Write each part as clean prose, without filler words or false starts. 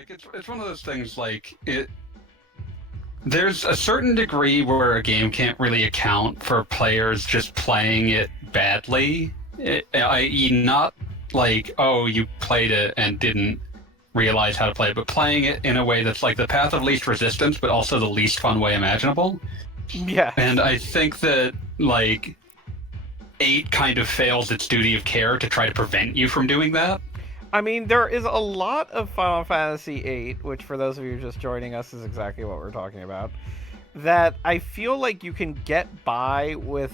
like it's one of those things like it. There's a certain degree where a game can't really account for players just playing it badly, i.e., not like, oh, you played it and didn't realize how to play it, but playing it in a way that's like the path of least resistance, but also the least fun way imaginable. Yeah. And I think that, like, 8 kind of fails its duty of care to try to prevent you from doing that. I mean, there is a lot of Final Fantasy VIII, which for those of you just joining us is exactly what we're talking about, that I feel like you can get by with,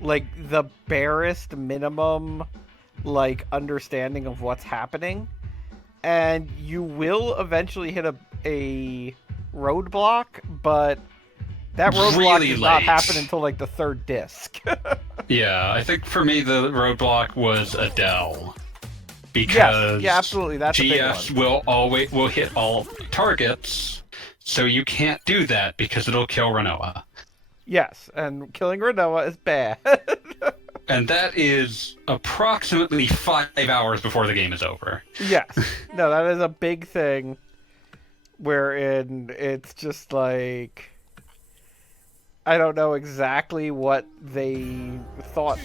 like, the barest minimum, like, understanding of what's happening, and you will eventually hit a roadblock, but that roadblock Really does not late. happen until, like, the third disc. Yeah, I think for me the roadblock was Adele. Because yeah, absolutely. That's a big GFs one. will hit all targets, so you can't do that because it'll kill Renoa. Yes, and killing Renoa is bad. And that is approximately 5 hours before the game is over. Yes. No, that is a big thing wherein it's just like I don't know exactly what they thought.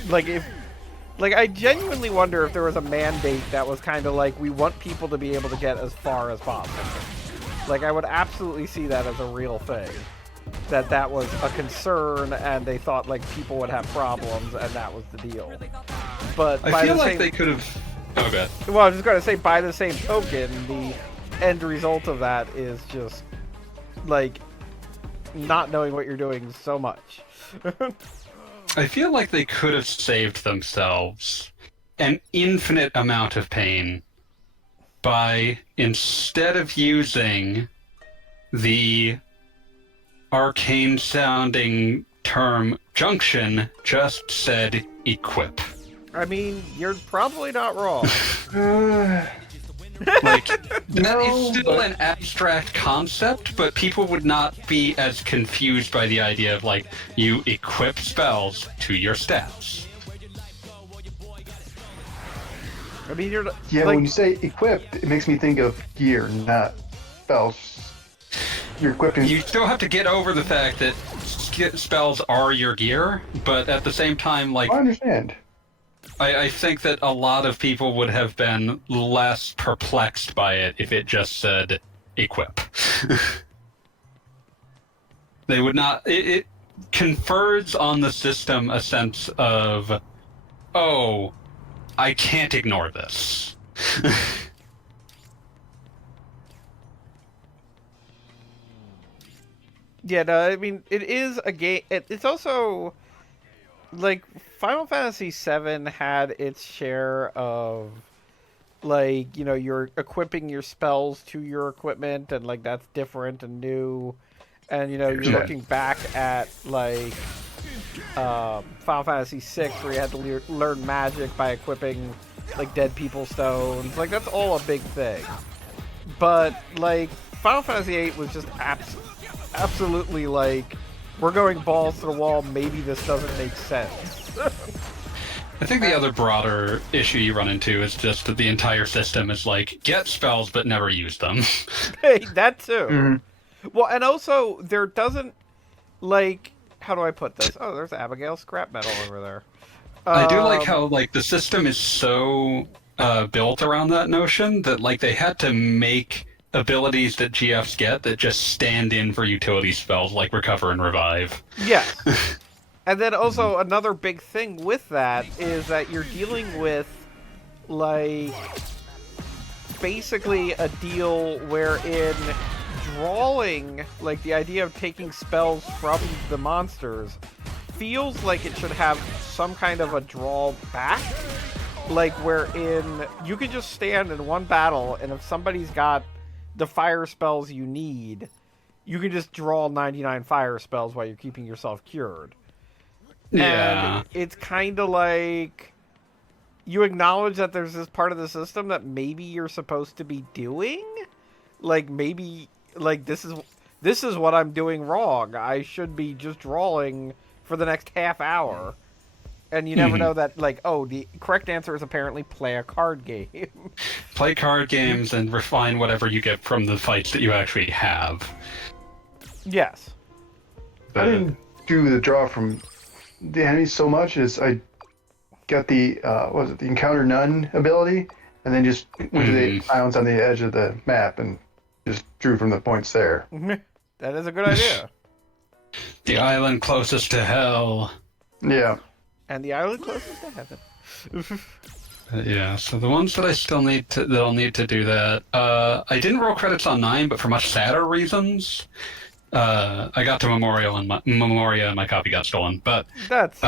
Like, I genuinely wonder if there was a mandate that was kind of like, we want people to be able to get as far as possible. Like, I would absolutely see that as a real thing. That was a concern, and they thought, like, people would have problems, and that was the deal. But I feel like they could have... Oh, God. Well, I was just going to say, by the same token, the end result of that is just, like, not knowing what you're doing so much. I feel like they could have saved themselves an infinite amount of pain by, instead of using the arcane-sounding term junction, just said equip. I mean, you're probably not wrong. Like, that is still an abstract concept, but people would not be as confused by the idea of, like, you equip spells to your stats. I mean, you're Yeah, like, when you say equipped, it makes me think of gear, not spells. You're equipping. You still have to get over the fact that spells are your gear, but at the same time, like, I understand. I think that a lot of people would have been less perplexed by it if it just said equip. They would not... It confers on the system a sense of, oh, I can't ignore this. yeah, no, I mean, it is a game. It's also like Final Fantasy VII had its share of, like, you know, you're equipping your spells to your equipment, and like that's different and new, and you know, you're Yeah. looking back at like Final Fantasy VI, where you had to learn magic by equipping like dead people stones. Like, that's all a big thing. But like Final Fantasy VIII was just absolutely like, we're going balls to the wall. Maybe this doesn't make sense. I think the other broader issue you run into is just that the entire system is like, get spells but never use them. Hey, that too. Mm-hmm. Well, and also there doesn't, like, how do I put this? Oh, there's Abigail's scrap metal over there. I do like how, like, the system is so built around that notion that, like, they had to make abilities that GFs get that just stand in for utility spells like Recover and Revive. Yes. And then also another big thing with that is that you're dealing with, like, basically a deal wherein drawing, like, the idea of taking spells from the monsters feels like it should have some kind of a drawback. Like, wherein you can just stand in one battle, and if somebody's got the fire spells you need, you can just draw 99 fire spells while you're keeping yourself cured. Yeah. And it's kind of like, you acknowledge that there's this part of the system that maybe you're supposed to be doing. Like, maybe, like, this is what I'm doing wrong. I should be just drawing for the next half hour. And you never know that, like, oh, the correct answer is apparently play a card game. Play card games and refine whatever you get from the fights that you actually have. Yes. I didn't do the draw from the enemies so much as I got the the encounter none ability, and then just went to the islands on the edge of the map and just drew from the points there. That is a good idea. The island closest to hell. Yeah. And the island closest to heaven. Yeah, so the ones that I still need to, that'll need to do that. I didn't roll credits on 9, but for much sadder reasons. I got to Memoria and my copy got stolen, but That's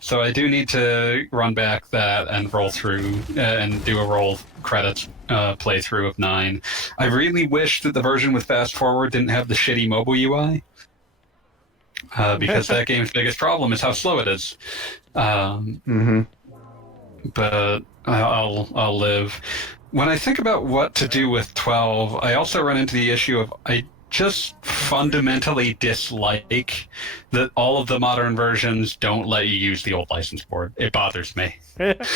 so I do need to run back that and roll through and do a roll credits playthrough of 9. I really wish that the version with fast forward didn't have the shitty mobile UI. Because that game's biggest problem is how slow it is. But I'll live. When I think about what to do with 12, I also run into the issue of I just fundamentally dislike that all of the modern versions don't let you use the old license board. It bothers me. That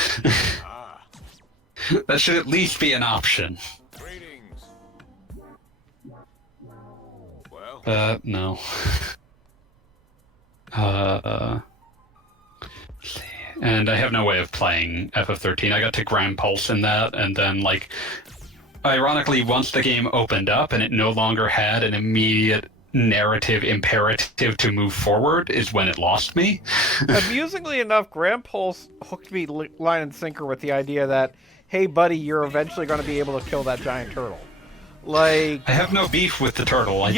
should at least be an option. No. And I have no way of playing FF13. I got to Grand Pulse in that, and then, like, ironically, once the game opened up and it no longer had an immediate narrative imperative to move forward is when it lost me. Amusingly enough, Grand Pulse hooked me line and sinker with the idea that, hey, buddy, you're eventually going to be able to kill that giant turtle. Like, I have no beef with the turtle. I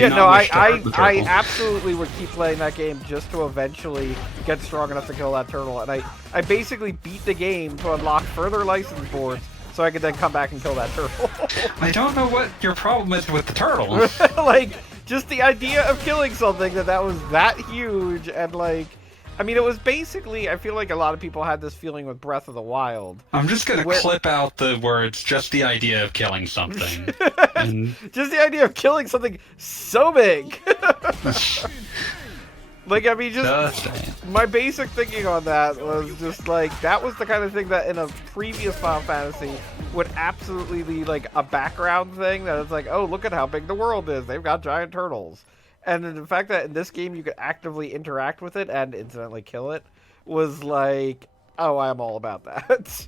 absolutely would keep playing that game just to eventually get strong enough to kill that turtle. And I basically beat the game to unlock further license boards so I could then come back and kill that turtle. I don't know what your problem is with the turtle. Like, just the idea of killing something that was that huge, and like, I mean, it was basically, I feel like a lot of people had this feeling with Breath of the Wild. I'm just going to clip out the words, just the idea of killing something. Just the idea of killing something so big. Like, I mean, just my basic thinking on that was just like, that was the kind of thing that in a previous Final Fantasy would absolutely be like a background thing that it's like, oh, look at how big the world is. They've got giant turtles. And the fact that in this game you could actively interact with it and incidentally kill it was like, oh, I'm all about that.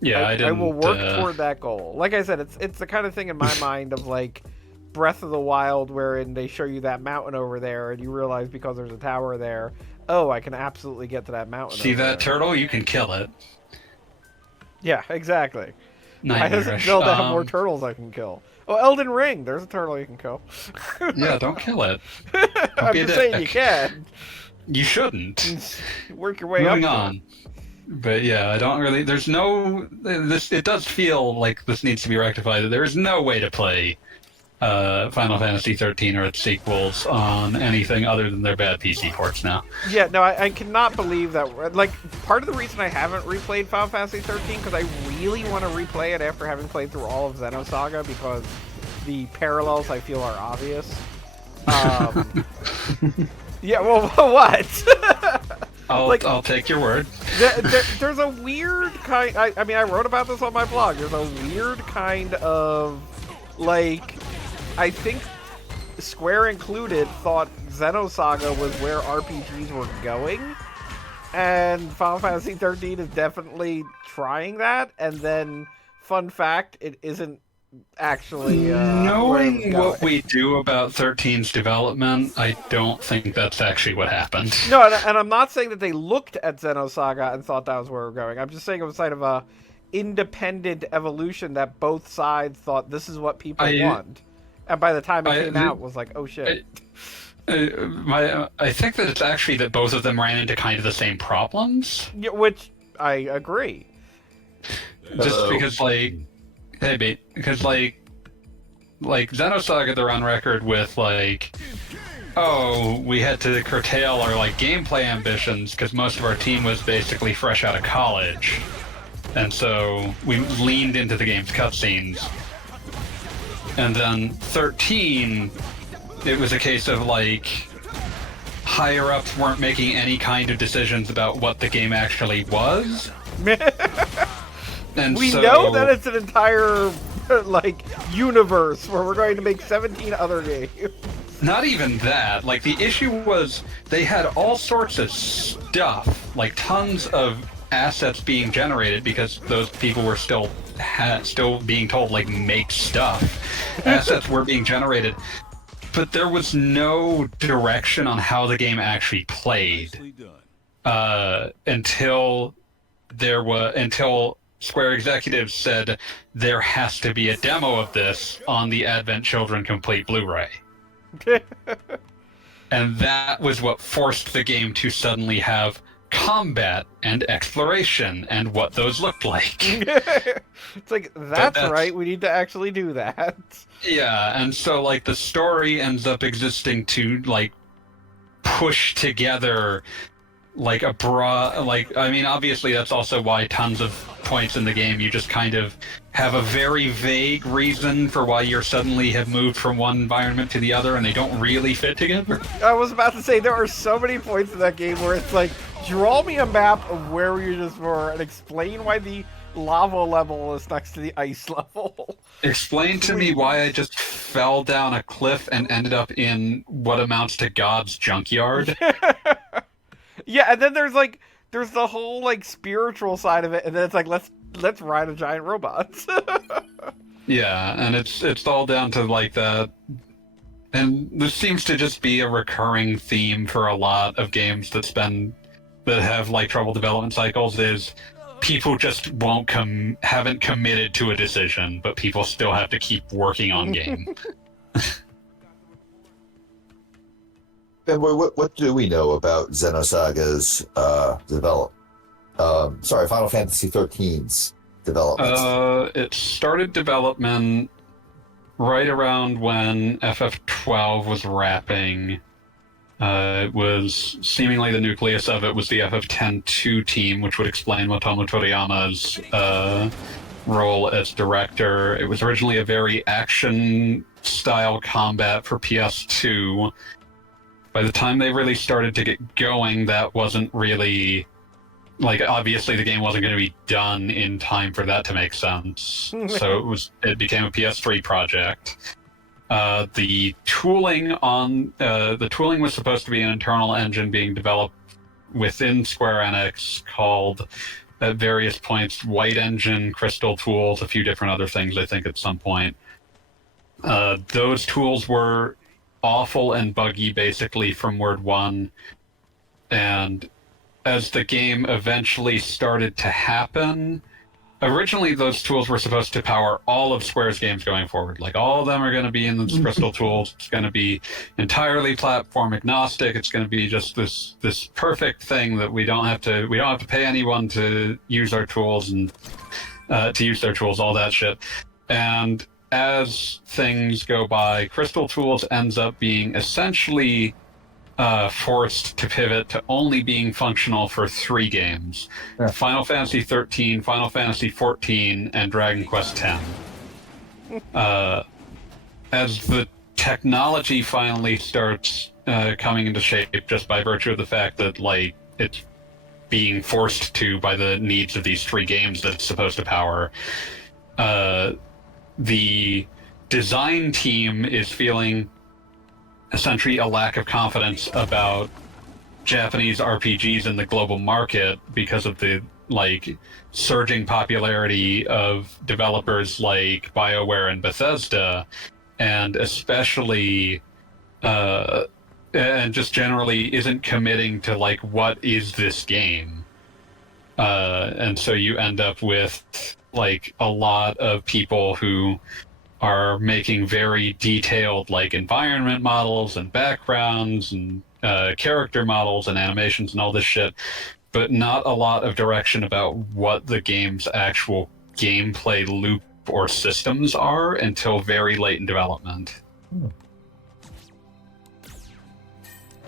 Yeah, I will work toward that goal. Like I said, it's the kind of thing in my mind of like Breath of the Wild wherein they show you that mountain over there and you realize because there's a tower there, oh, I can absolutely get to that mountain. See that turtle? You can kill it. Yeah, exactly. Nightmarish. I hasn't built to have more turtles I can kill. Oh, Elden Ring! There's a turtle you can kill. Yeah, don't kill it. I'm just saying you can. You shouldn't. Work your way up. Moving on. But yeah, I don't really. There's no. It does feel like this needs to be rectified. There is no way to play Final Fantasy 13 or its sequels on anything other than their bad PC ports now. Yeah, no, I cannot believe that. Like, part of the reason I haven't replayed Final Fantasy 13 because I really want to replay it after having played through all of Xenosaga because the parallels I feel are obvious. Yeah, well, what? I'll take your word. There's a weird kind. I mean, I wrote about this on my blog. There's a weird kind of like. I think Square included thought Xenosaga was where RPGs were going, and Final Fantasy 13 is definitely trying that. And then, fun fact, it isn't actually. Knowing what we do about 13's development, I don't think that's actually what happened. No, and I'm not saying that they looked at Xenosaga and thought that was where we're going. I'm just saying it was kind of a independent evolution that both sides thought this is what people want. And by the time it came out, it was like, oh shit. I think that it's actually that both of them ran into kind of the same problems. Yeah, which I agree. Just because, like, Xenosaga, they're on record with, like, oh, we had to curtail our, like, gameplay ambitions because most of our team was basically fresh out of college. And so we leaned into the game's cutscenes. And then 13, it was a case of, like, higher ups weren't making any kind of decisions about what the game actually was. And We so, know that it's an entire like universe where we're going to make 17 other games. not even that. Like, the issue was they had all sorts of stuff, like tons of assets being generated because those people were still being told, like, make stuff. Assets were being generated, but there was no direction on how the game actually played until Square executives said there has to be a demo of this on the Advent Children Complete Blu-ray. And that was what forced the game to suddenly have combat and exploration and what those looked like. It's like, that's right, we need to actually do that. Yeah, and so, like, the story ends up existing to, like, push together, like, a broad, like, I mean, obviously that's also why tons of points in the game you just kind of have a very vague reason for why you suddenly have moved from one environment to the other, and they don't really fit together. I was about to say, there are so many points in that game where it's like, draw me a map of where you just were and explain why the lava level is next to the ice level. Explain to me why I just fell down a cliff and ended up in what amounts to God's junkyard. Yeah, and then there's the whole, like, spiritual side of it, and then it's like, let's ride a giant robot. Yeah, and it's all down to, like, that. And this seems to just be a recurring theme for a lot of games that have, like, trouble development cycles, is people just haven't committed to a decision, but people still have to keep working on game. And what do we know about Xenosaga's Final Fantasy XIII's development? It started development right around when FF12 was wrapping. It was seemingly the nucleus of it was the FF10-2 team, which would explain Motomo Toriyama's role as director. It was originally a very action-style combat for PS2. By the time they really started to get going, that wasn't really... Like, obviously the game wasn't going to be done in time for that to make sense. So it became a PS3 project. The tooling was supposed to be an internal engine being developed within Square Enix called, at various points, White Engine, Crystal Tools, a few different other things, I think, at some point. Those tools were awful and buggy, basically, from word one. And as the game eventually started to happen, originally those tools were supposed to power all of Square's games going forward. Like, all of them are going to be in the Crystal Tools. It's going to be entirely platform agnostic. It's going to be just this perfect thing that we don't have to pay anyone to use our tools and to use their tools, all that shit. And as things go by, Crystal Tools ends up being essentially forced to pivot to only being functional for 3 games. Yeah. Final Fantasy XIII, Final Fantasy XIV, and Dragon Quest X. As the technology finally starts coming into shape, just by virtue of the fact that, like, it's being forced to by the needs of these 3 games that it's supposed to power, the design team is feeling essentially a lack of confidence about Japanese RPGs in the global market because of the, like, surging popularity of developers like BioWare and Bethesda, and especially and just generally isn't committing to, like, what is this game. And so you end up with, like, a lot of people who are making very detailed, like, environment models and backgrounds and character models and animations and all this shit, but not a lot of direction about what the game's actual gameplay loop or systems are until very late in development.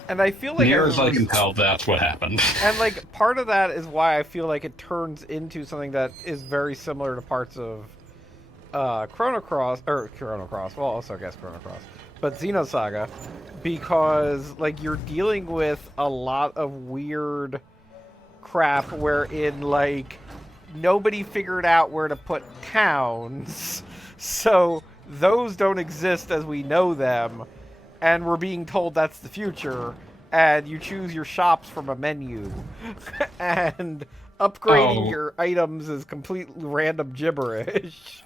And I feel like, near as I can tell, that's what happened. And, like, part of that is why I feel like it turns into something that is very similar to parts of Chrono Cross, well, also I guess Chrono Cross, but Xenosaga, because like you're dealing with a lot of weird crap wherein like nobody figured out where to put towns, so those don't exist as we know them, and we're being told that's the future, and you choose your shops from a menu, and upgrading your items is completely random gibberish.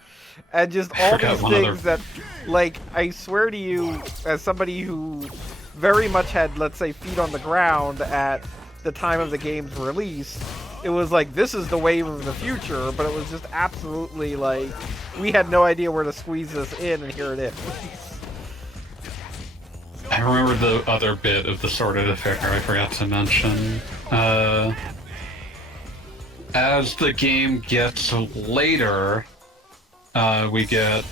And just all these things that, like, I swear to you, as somebody who very much had, let's say, feet on the ground at the time of the game's release, it was like, this is the wave of the future, but it was just absolutely, like, we had no idea where to squeeze this in, and here it is. I remember the other bit of the Sordid Affair I forgot to mention. As the game gets later, we get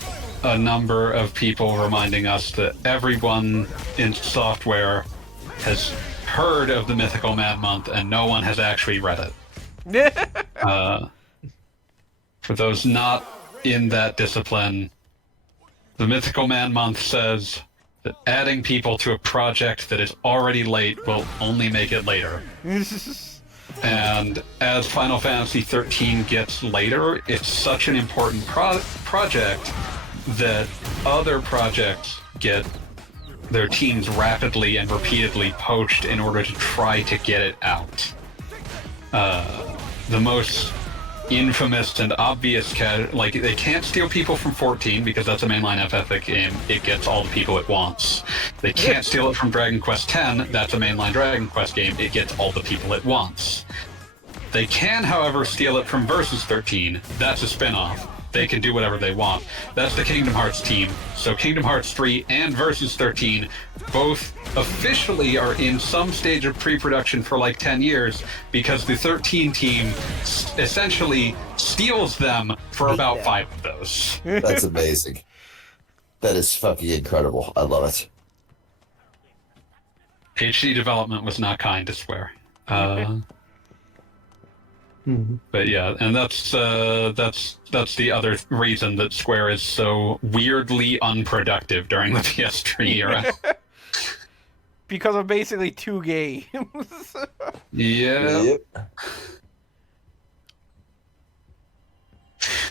a number of people reminding us that everyone in software has heard of the Mythical Man Month and no one has actually read it. For those not in that discipline, the Mythical Man Month says that adding people to a project that is already late will only make it later. And as Final Fantasy XIII gets later, it's such an important project that other projects get their teams rapidly and repeatedly poached in order to try to get it out. The most infamous and obvious like, they can't steal people from 14 because that's a mainline FF game. It gets all the people it wants. They can't steal it from Dragon Quest X. That's a mainline Dragon Quest game. It gets all the people it wants. They can, however, steal it from Versus 13. That's a spin-off. They can do whatever they want. That's the Kingdom Hearts team. So Kingdom Hearts 3 and Versus 13 both officially are in some stage of pre-production for like 10 years because the 13 team essentially steals them for about 5 of those. That's amazing. That is fucking incredible. I love it. HD development was not kind to swear. But yeah, and that's the other reason that Square is so weirdly unproductive during the PS3 era. Because of basically 2 games. Yeah. Yep.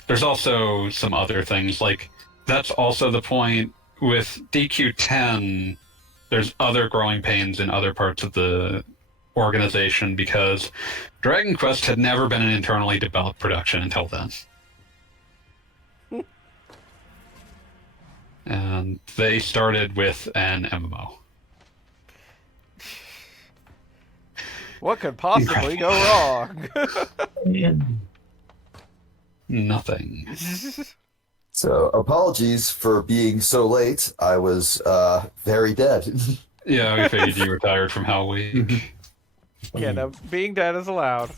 There's also some other things, like, that's also the point with DQ10. There's other growing pains in other parts of the organization because Dragon Quest had never been an internally developed production until then. And they started with an MMO. What could possibly go wrong? Nothing. So, apologies for being so late. I was very dead. Yeah, we figured you were tired from Hell Week. Yeah, no, being dead is allowed.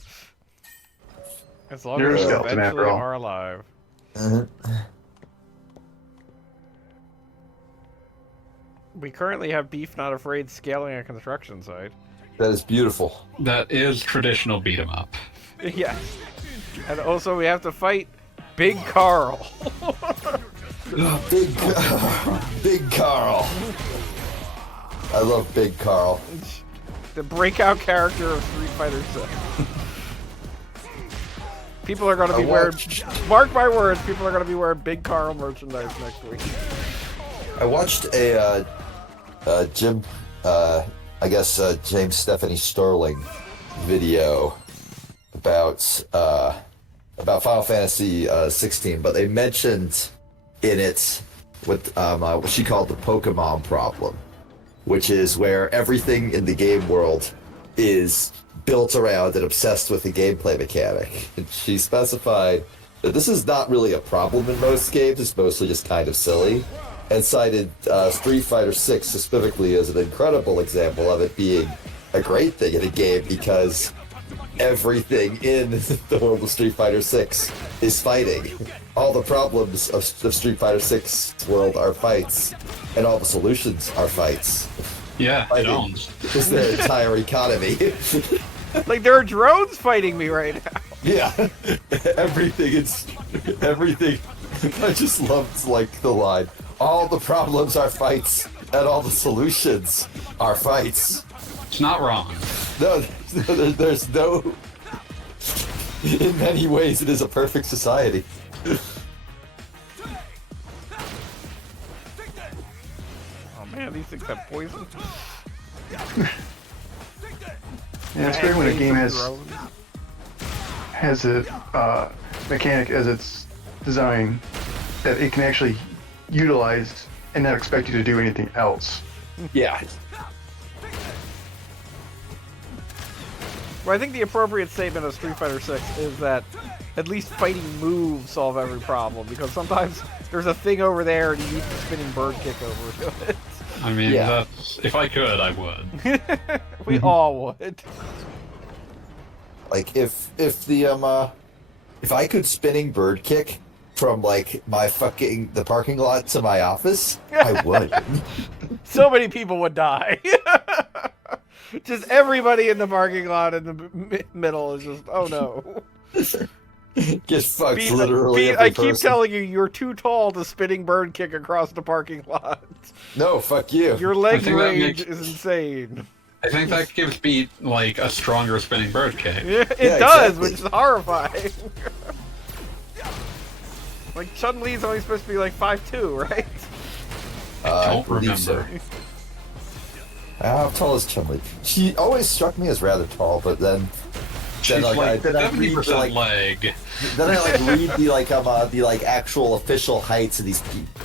As long You're as a you skeleton eventually after all. are alive. We currently have Beef Not Afraid scaling a construction site. That is beautiful. That is traditional beat 'em up. Yes. And also we have to fight Big Carl. Big Carl. I love Big Carl. The breakout character of Street Fighter 6. People are going to be wearing... Mark my words, people are going to be wearing Big Carl merchandise next week. I watched a James Stephanie Sterling video about Final Fantasy 16, but they mentioned in it what she called the Pokemon problem, which is where everything in the game world is built around and obsessed with the gameplay mechanic. And she specified that this is not really a problem in most games, it's mostly just kind of silly, and cited Street Fighter 6 specifically as an incredible example of it being a great thing in a game because everything in the world of Street Fighter 6 is fighting. All the problems of Street Fighter 6 world are fights, and all the solutions are fights. Yeah, Fighting is their entire economy. Like, there are drones fighting me right now. Yeah, everything I just loved like the line. All the problems are fights, and all the solutions are fights. It's not wrong. No, there's no. In many ways, it is a perfect society. Oh man, these things have poison. Yeah, it's great when a game has a mechanic as its design that it can actually utilize and not expect you to do anything else. Yeah. Well, I think the appropriate statement of Street Fighter 6 is that at least fighting moves solve every problem, because sometimes there's a thing over there and you use the spinning bird kick over to it. I mean, Yeah. that's, if I could, I would. We all would. Like if I could spinning bird kick from like the parking lot to my office, I would. So many people would die. Just everybody in the parking lot in the middle is just, oh no. Get fucked Pete, literally. Pete, every I keep person. telling you, you're too tall to spinning bird kick across the parking lot. No, fuck you. Your leg think that range makes- is insane. I think that gives Beat, like, a stronger spinning bird kick. It Yeah, does, exactly. which is horrifying. Like, Chun-Li's only supposed to be like 5'2", right? I don't believe so. remember. How tall is Chun-Li? She always struck me as rather tall, but then She's like, like then I read 70% the, like, leg. then I like read the like actual official heights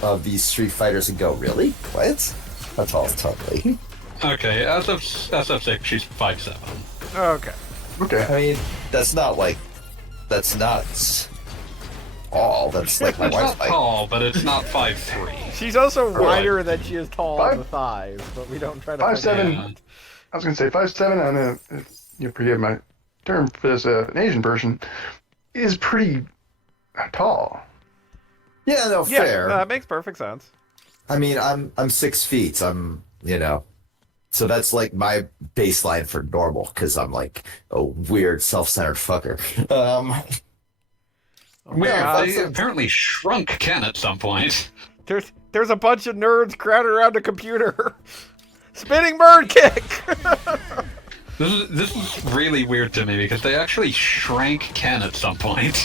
of these Street Fighters and go, really? What? How tall is Chun-Li? Okay, as of 6, she's 5'7". Okay. Okay. I mean, that's not tall. That's like my It's wife's not height. tall, but it's not 5'3". She's also Right. wider than she is tall on Five- the thighs, but we don't try to... 5'7". Yeah. I was gonna say 5'7" on a, if you forgive my term for this, an Asian person, is pretty tall. Yeah, no, Yeah, fair. that makes perfect sense. I mean, I'm 6 feet. So that's like my baseline for normal because I'm like a weird self-centered fucker. Weird, God. they apparently shrunk Ken at some point. There's a bunch of nerds crowded around a computer. Spinning bird kick! This is really weird to me because they actually shrank Ken at some point.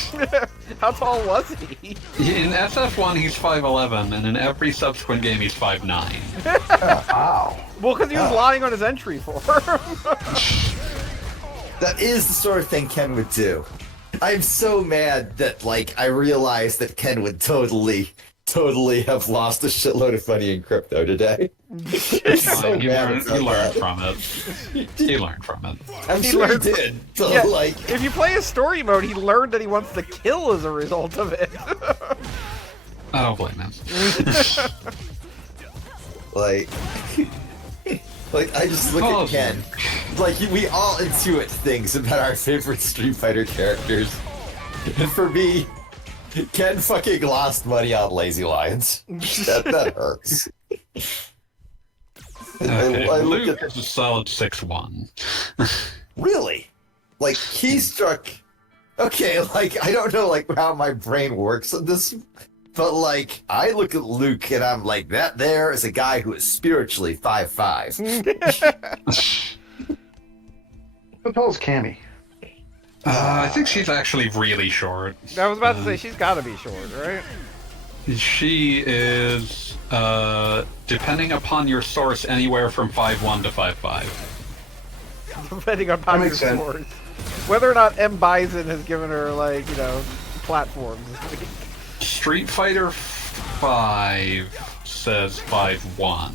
How tall was he? In SF1 he's 5'11", and in every subsequent game he's 5'9". Wow. Well, because he was lying on his entry form. That is the sort of thing Ken would do. I'm so mad that like I realized that Ken would totally have lost a shitload of money in crypto today. I'm so He mad learned about that. from it. He learned from it. I'm He sure he learned- did. But Yeah, like, if you play a story mode, he learned that he wants to kill as a result of it. I don't blame him. like, like I just look Oh. at Ken. Like we all intuit things about our favorite Street Fighter characters, and for me, Ken fucking lost money on Lazy Lions. That hurts. Okay, I look Luke at is a solid 6'1". really, like he struck. Okay, like I don't know like how my brain works on this, but like I look at Luke and I'm like, that there is a guy who is spiritually 5'5". How tall is Cammy? I think she's actually really short. I was about to say, she's gotta be short, right? She is, depending upon your source, anywhere from 5'1" to 5'5". Depending upon That your makes sense. source. Whether or not M. Bison has given her, like, platforms this week. Street Fighter 5 says 5'1".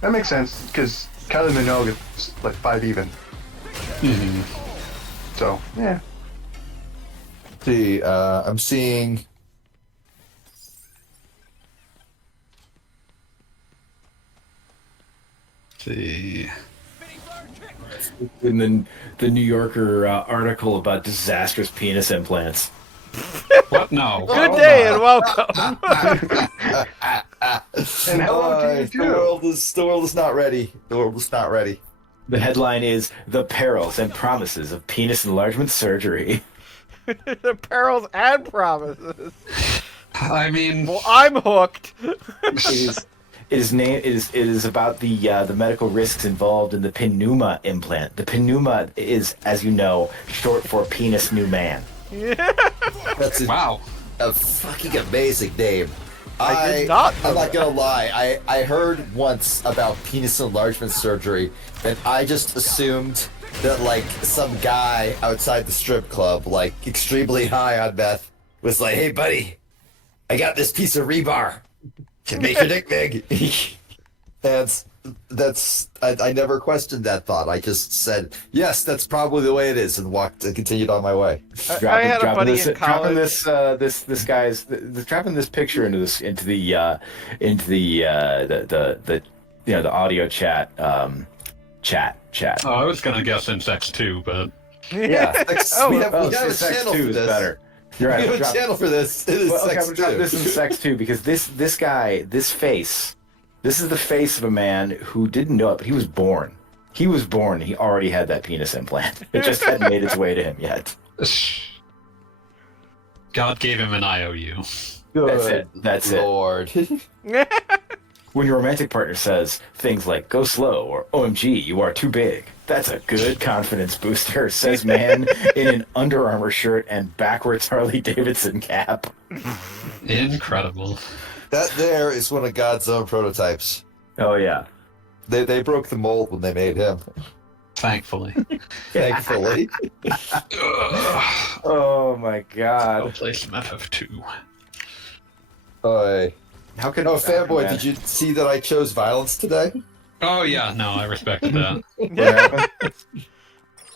That makes sense because Kylie Minogue is like 5 even. Mm-hmm. So yeah. See, I'm seeing. See. In the New Yorker article about disastrous penis implants. What? No. Good day and welcome. And hello to you the too. world is not ready. The world is not ready. The headline is "The Perils and Promises of Penis Enlargement Surgery." The perils and promises. I mean, Well, I'm hooked. It is about the medical risks involved in the pneuma implant. The pneuma is, as you know, short for penis new man. That's wow. a fucking amazing name. I did not know I'm not that. gonna lie. I heard once about penis enlargement surgery, and I just assumed that like some guy outside the strip club, like extremely high on meth, was like, "Hey, buddy, I got this piece of rebar. Can make your dick big." That's I never questioned that thought. I just said, "Yes, that's probably the way it is," and continued on my way. I had a buddy in Dropping college. this guy's dropping this picture into the the audio chat chat. Oh, I was gonna guess insects too, but Yeah, Oh, we have a Sex channel 2 for is this. better. We You're right. have a channel for this. It is Well, okay, sex I'm gonna drop too. this in sex too because this guy, this face, this is the face of a man who didn't know it, but he was born. He was born. He already had that penis implant. It just hadn't made its way to him yet. God gave him an IOU. That's it. That's it. Lord. When your romantic partner says things like "go slow" or "OMG, you are too big," that's a good confidence booster. Says man in an Under Armour shirt and backwards Harley Davidson cap. Incredible. That there is one of God's own prototypes. Oh yeah. They broke the mold when they made him. Thankfully. Thankfully. Oh my I'll God. play some FF2. How could? Oh, fanboy, did you see that I chose violence today? Oh yeah, no, I respected that.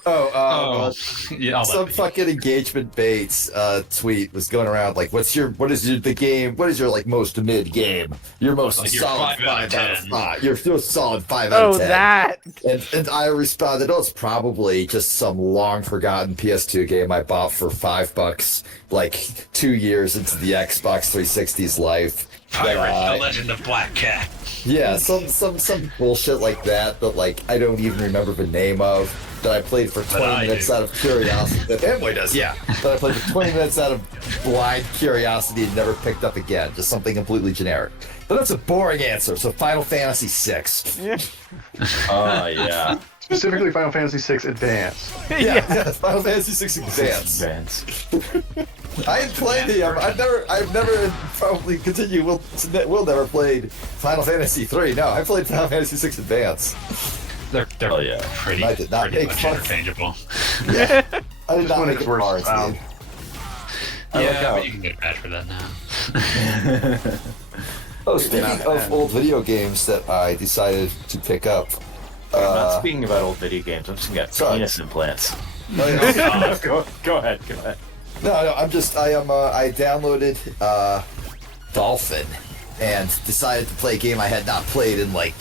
Oh, Yeah, I'll some let fucking engagement baits tweet was going around like, what is your like most mid game? Your most Like your solid 5 out of 5 10. Your solid 5 out Oh, of 10. that. And I responded, "Oh, it's probably just some long forgotten PS2 game I bought for $5, like 2 years into the Xbox 360's life." Pirate, the Legend of Black Cat. Yeah, some bullshit like that like I don't even remember the name of. That I played for 20 I minutes do. out of curiosity. That Fanboy does, yeah. That I played for 20 minutes out of blind curiosity and never picked up again. Just something completely generic. But that's a boring answer. So Final Fantasy VI. Oh yeah. Specifically, Final Fantasy VI Advance. Yeah, Final Fantasy VI Advance. Vance. I ain't played the. I've never probably continue. Will never played Final Fantasy 3. No, I played Final Fantasy VI Advance. They're Oh, yeah. pretty, I did not pretty make much fun. interchangeable. Yeah, I did Just not when make it's it worth far the into sound. it. I like Yeah, how- but you can get a patch for that now. Oh, speaking of old video games that I decided to pick up. I'm not speaking about old video games. I'm speaking about Sorry. penis implants. No, no, Go ahead. no, I downloaded Dolphin and decided to play a game I had not played in like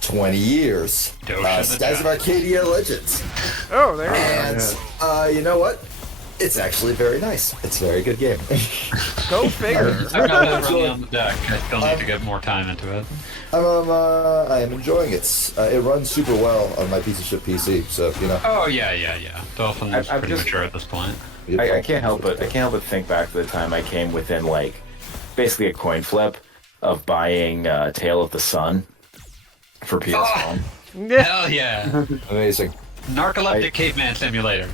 20 years. Goshen the Skies of Giant. Arcadia Legends. Oh, there. And you know what? It's actually very nice. It's a very good game. Go figure. I've got that running on the deck. I still need to get more time into it. I am enjoying it. It runs super well on my piece of shit PC. So you know. Oh yeah. Dolphin is I've pretty just- mature at this point. I can't help but think back to the time I came within like basically a coin flip of buying Tale of the Sun for PS1. Hell yeah! Amazing. Narcoleptic Caveman Simulator.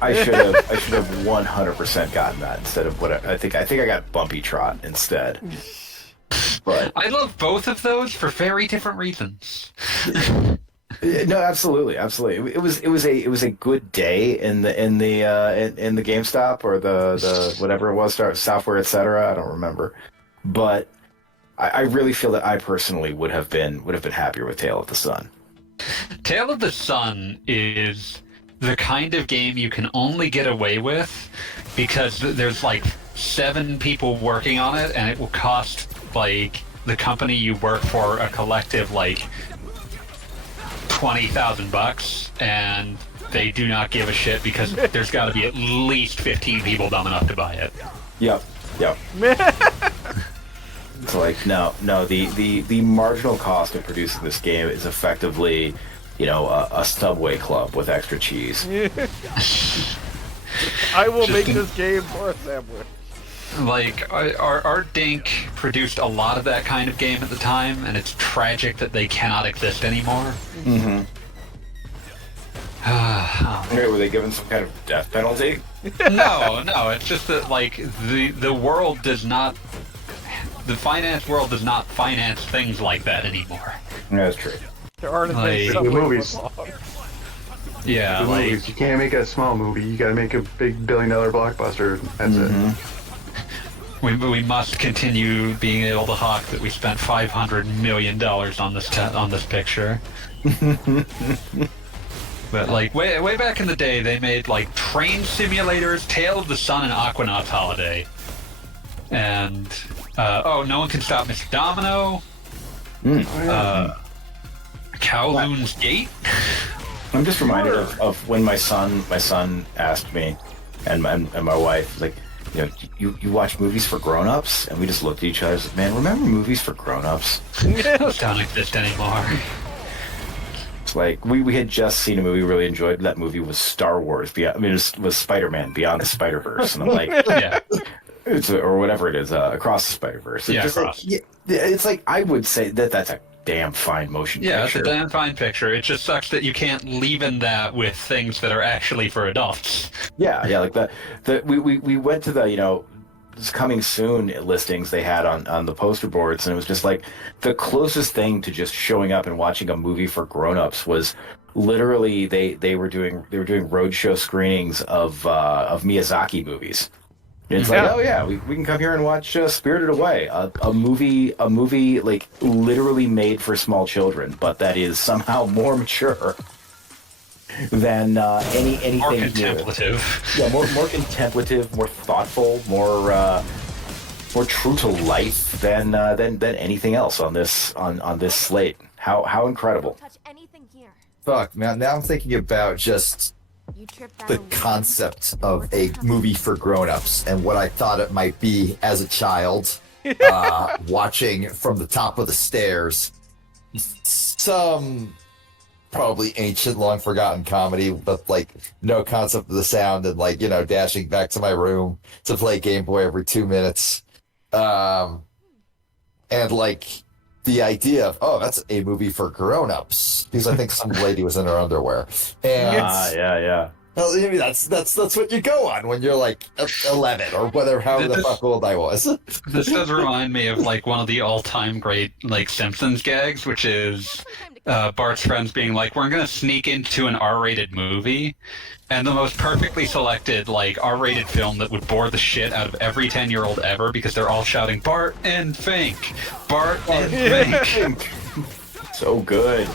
I should have 100% gotten that instead of what I think I got Bumpy Trot instead. But I love both of those for very different reasons. no, absolutely. It was a good day in the GameStop or the whatever it was, software, etc. I don't remember, but I really feel that I personally would have been happier with Tale of the Sun. Tale of the Sun is the kind of game you can only get away with because there's like 7 people working on it, and it will cost like the company you work for a collective like $20,000, and they do not give a shit because there's got to be at least 15 people dumb enough to buy it. Yep. It's like no. The marginal cost of producing this game is effectively, a Subway club with extra cheese. I will make this game for a sandwich. Like, our Dink produced a lot of that kind of game at the time, and it's tragic that they cannot exist anymore. Mm-hmm. Were they given some kind of death penalty? No, it's just that, like, the world does not... The finance world does not finance things like that anymore. That's true. There aren't Like, been the Subway movies. footlongs. Yeah, The like... movies. You can't make a small movie. You got to make a big billion-dollar blockbuster. That's it. We must continue being able to hawk that we spent $500 million on this picture. But like way back in the day, they made like train simulators, Tale of the Sun, and Aquanauts Holiday. And No One Can Stop Mr. Domino. Kowloon's Gate. I'm just reminded of when my son asked me, and my wife, like, you watch movies for grown-ups? And we just looked at each other and said, man, remember movies for grown-ups? Those don't exist anymore. It's like, we had just seen a movie we really enjoyed. That movie was Star Wars. It was Spider-Man Beyond the Spider-Verse. And I'm like, Yeah. or whatever it is, Across the Spider-Verse. Yeah, just Across. Like, it's like, I would say that's a damn fine motion Yeah, picture. it's a damn fine picture. It just sucks that you can't leave in that with things that are actually for adults. Yeah, like we went to the this coming soon listings they had on the poster boards, and it was just like the closest thing to just showing up and watching a movie for grown-ups was literally they were doing roadshow screenings of Miyazaki movies. It's like, oh yeah, we can come here and watch Spirited Away, a movie like literally made for small children, but that is somehow more mature than anything More new. contemplative. Yeah, more contemplative, more thoughtful, more true to life than anything else on this slate. How incredible! Touch anything here. Fuck, man. Now I'm thinking about just You trip that the away. concept of a movie for grown-ups and what I thought it might be as a child, watching from the top of the stairs some probably ancient, long-forgotten comedy, but like no concept of the sound, and like dashing back to my room to play Game Boy every 2 minutes, and like the idea of that's a movie for grown-ups because I think some lady was in her underwear, and Yeah. well, maybe that's what you go on when you're like 11 or whatever, however the fuck old I was. This does remind me of like one of the all-time great like Simpsons gags, which is Bart's friends being like, "We're gonna sneak into an R-rated movie," and the most perfectly selected like R-rated film that would bore the shit out of every 10-year-old ever because they're all shouting Bart and Fink, Bart and Fink. So good.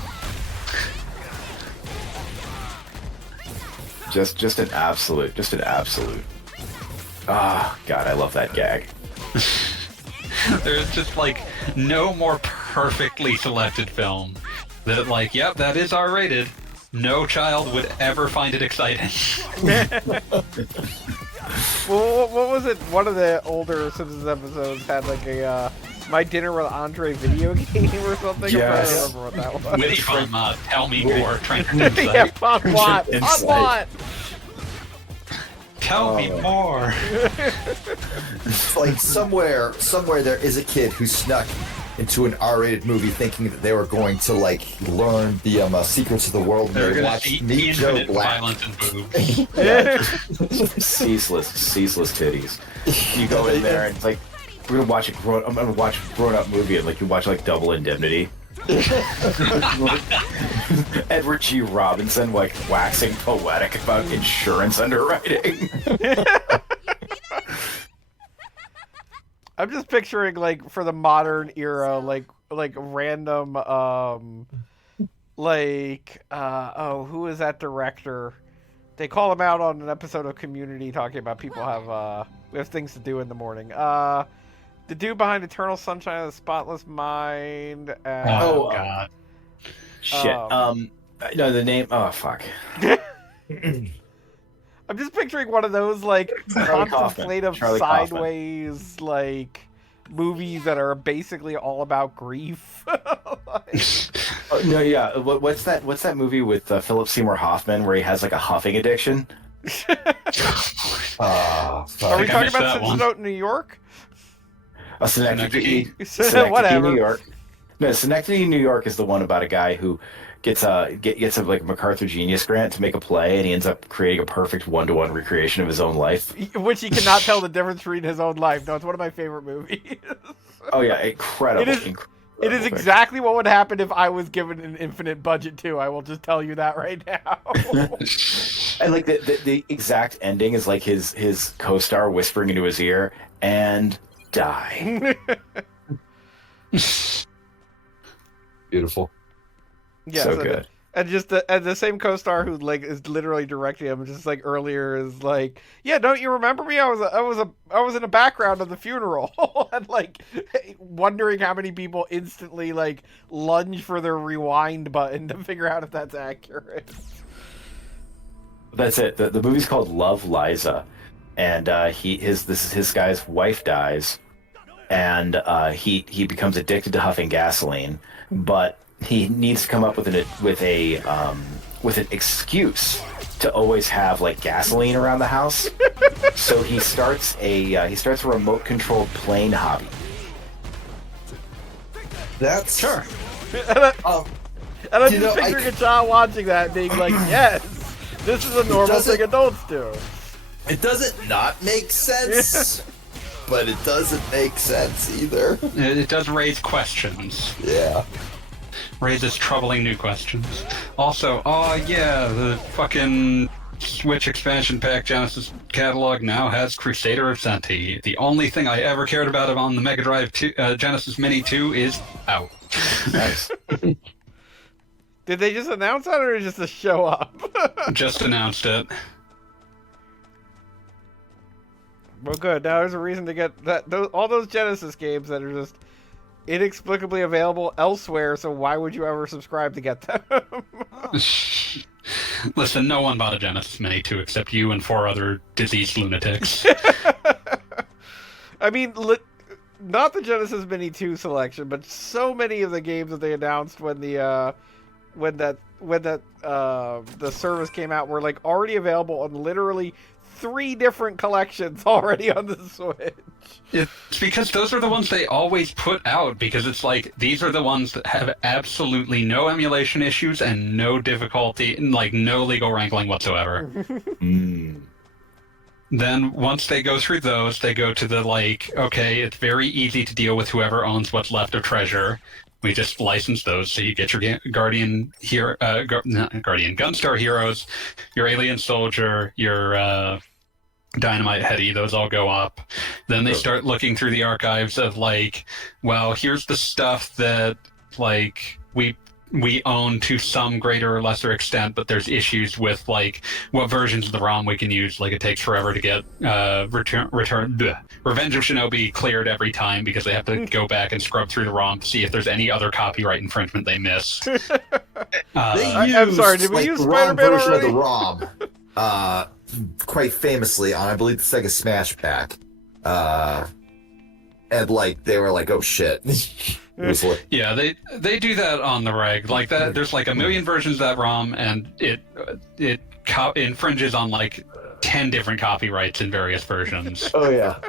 Just an absolute. Ah, God, I love that gag. There's just like no more perfectly selected film that like, yep, that is R-rated. No child would ever find it exciting. Well, what was it? One of the older Simpsons episodes had like a My Dinner with Andre video game or something. Yes. I'm trying to remember what that was. Witty from Tell Me More, Trenchard Insight. Yeah, on what? On Insight. what? Tell me more. It's like somewhere there is a kid who snuck into an R-rated movie thinking that they were going to like learn the secrets of the world, and They're they gonna watched see Meet Joe infinite Black. violence and boobs. Ceaseless titties. You go in there and it's like, I'm gonna watch a grown-up movie, and like you watch like Double Indemnity. Edward G. Robinson like waxing poetic about insurance underwriting. I'm just picturing like for the modern era, like random who is that director? They call him out on an episode of Community talking about people we have things to do in the morning. The dude behind Eternal Sunshine of the Spotless Mind. Oh, God. Shit. No, the name. Oh, fuck. I'm just picturing one of those like contemplative Charlie Kaufman. sideways like movies that are basically all about grief. Oh, no, yeah. What's that movie with Philip Seymour Hoffman where he has like a huffing addiction? Are we I talking missed about that one. Synecdoche, New York? Synecdoche, Whatever. New York. No, Synecdoche, New York is the one about a guy who gets a like MacArthur Genius Grant to make a play, and he ends up creating a perfect one-to-one recreation of his own life. Which he cannot tell the difference between his own life. No, it's one of my favorite movies. Oh yeah, incredible. It is- incredible It is thing. exactly what would happen if I was given an infinite budget too. I will just tell you that right now. And like the exact ending is like his co-star whispering into his ear and die. Beautiful. Yeah, So good. And just the same co-star who like is literally directing him, just like earlier, is like, yeah, don't you remember me? I was in the background of the funeral, and like wondering how many people instantly like lunge for their rewind button to figure out if that's accurate. That's it. The movie's called Love, Liza, and this is his guy's wife dies, and he becomes addicted to huffing gasoline, but he needs to come up with an excuse to always have like gasoline around the house. So he starts a remote controlled plane hobby. That's Sure. Oh, And I'm You just know, picturing a child watching that and being like, yes, this is a normal doesn't- thing adults do. it doesn't not make sense, but it doesn't make sense either. It does raise questions. Yeah. Raises troubling new questions. Also, oh yeah, the fucking Switch expansion pack Genesis catalog now has Crusader of Senti. The only thing I ever cared about on the Mega Drive 2, Genesis Mini 2 is out. Nice. Did they just announce that, or just a show up? Just announced it. Well, good. Now there's a reason to get all those Genesis games that are just inexplicably available elsewhere. So why would you ever subscribe to get them? Listen, no one bought a Genesis Mini 2 except you and 4 other diseased lunatics. I mean, not the Genesis Mini 2 selection, but so many of the games that they announced when the service came out were like already available on literally 3 different collections already on the Switch. It's because those are the ones they always put out, because it's like, these are the ones that have absolutely no emulation issues and no difficulty, and like no legal wrangling whatsoever. Then once they go through those, they go to the like, okay, it's very easy to deal with whoever owns what's left of Treasure. We just license those, so you get your Guardian Gunstar heroes, your Alien Soldier, your Dynamite Heady. Those all go up. Then they start looking through the archives of like, well, here's the stuff that like we own to some greater or lesser extent, but there's issues with like what versions of the ROM we can use. Like it takes forever to get Revenge of Shinobi cleared every time because they have to go back and scrub through the ROM to see if there's any other copyright infringement they missed. I'm sorry, did we use the wrong Spider-Man version already? of the ROM? Quite famously on, I believe, the Sega Smash Pack. And like they were like, oh shit. It was like, Yeah, they do that on the reg. Like that, there's like a million versions of that ROM, and it infringes on like 10 different copyrights in various versions. oh yeah.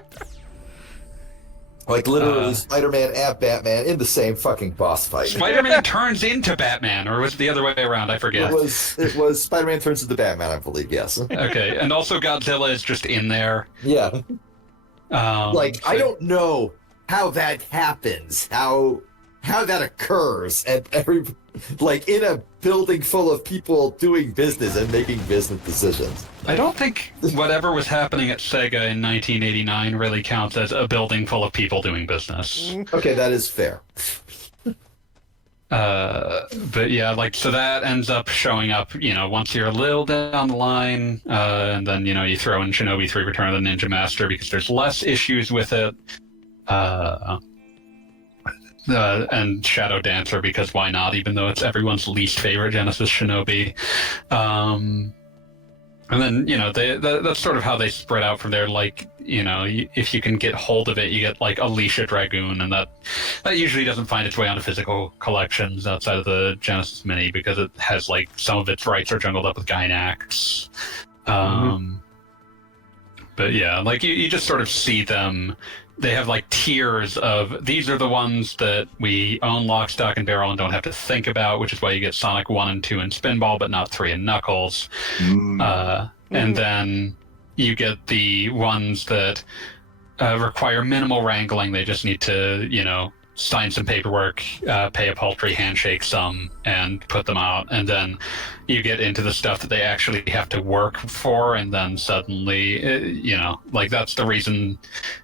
Like literally Spider-Man and Batman in the same fucking boss fight. Spider-Man turns into Batman, or was it the other way around? I forget. It was Spider-Man turns into Batman, I believe, yes. Okay, and also Godzilla is just in there. Yeah. Like, So- I don't know how that happens, how that occurs, and like in a building full of people doing business and making business decisions. I don't think whatever was happening at Sega in 1989 really counts as a building full of people doing business. Okay, that is fair. But yeah, like, so that ends up showing up, once you're a little down the line, and then, you throw in Shinobi 3 Return of the Ninja Master because there's less issues with it. And Shadow Dancer, because why not, even though it's everyone's least favorite Genesis Shinobi. And then, that's sort of how they spread out from there. Like, if you can get hold of it, you get like Alicia Dragoon, and that usually doesn't find its way onto physical collections outside of the Genesis Mini because it has like some of its rights are jungled up with Gainax. But But yeah, like you just sort of see them. They have like tiers of these are the ones that we own lock, stock, and barrel and don't have to think about, which is why you get Sonic 1 and 2 and Spinball, but not 3 and Knuckles. And then you get the ones that require minimal wrangling. They just need to, sign some paperwork, pay a paltry handshake sum, and put them out. And then you get into the stuff that they actually have to work for, and then suddenly, that's the reason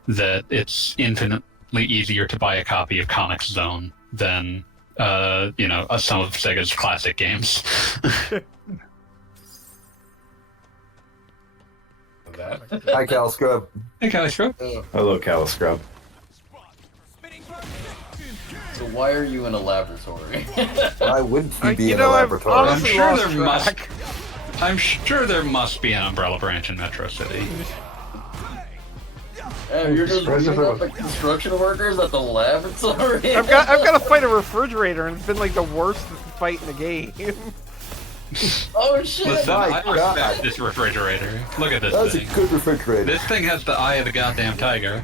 that it's infinitely easier to buy a copy of Comics Zone than, some of Sega's classic games. Hi, Cal Scrub. Hey, Kylie Scrub. Hello, Caliscrub. So why are you in a laboratory? Why wouldn't he be in a I've laboratory? I'm honestly sure lost there must. track. I'm sure there must be an Umbrella branch in Metro City. You're just Where's the beating up phone? the construction workers at the laboratory? I've got to fight a refrigerator, and it's been like the worst fight in the game. Oh shit! Listen, My I God. respect this refrigerator. Look at this That was a thing. good refrigerator. This thing has the eye of the goddamn tiger.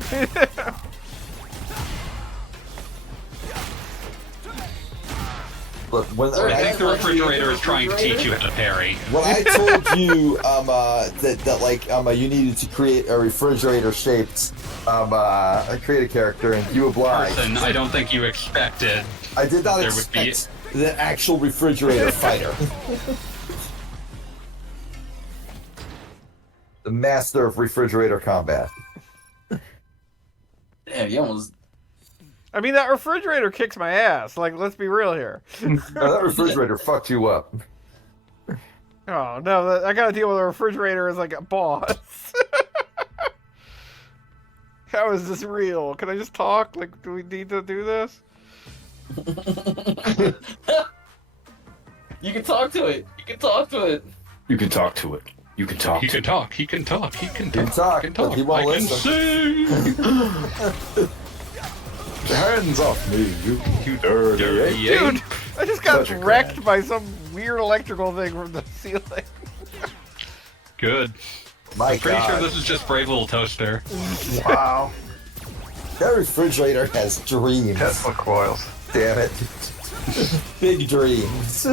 Look, when I Hey, think the refrigerator is trying to teach you how to parry. when I told you that you needed to create a refrigerator shaped create a character and you obliged. Person, I don't think you expected. I did not there would be- expect the actual refrigerator fighter. The master of refrigerator combat. Damn, you almost. I mean, that refrigerator kicks my ass. Like, let's be real here. Now, that refrigerator fucked you up. Oh no, I gotta deal with a refrigerator as like a boss. How is this real? Can I just talk? Like, do we need to do this? You can talk to it. You can talk to it. You can talk to it. You can talk He to can it. talk. He can talk. He can can talk. talk, He can but talk. he won't I can listen. sing. Hands off me, you dirty Dirty ape. Dude, I just got Such a wrecked crash. by some weird electrical thing from the ceiling. Good. My I'm pretty God. sure this is just Brave Little Toaster. Wow. That refrigerator has dreams. Tesla coils. Damn it. Big dreams.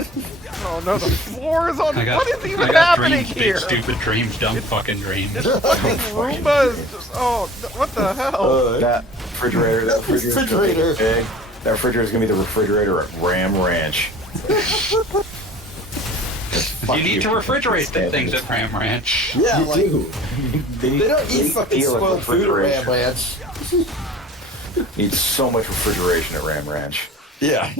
Oh no, the floor is on. I got, What is even I got happening dreams, here? big stupid dreams, dumb fucking dreams. Fucking Roomba is just. Oh, what the hell? That refrigerator, that refrigerator. big. That refrigerator is gonna be the refrigerator at Ram Ranch. You need to refrigerate the things at Ram Ranch. Yeah, You like, do. they don't eat fucking deal with spoiled food at Ram refrigeration. Ranch. Need so much refrigeration at Ram Ranch. Yeah.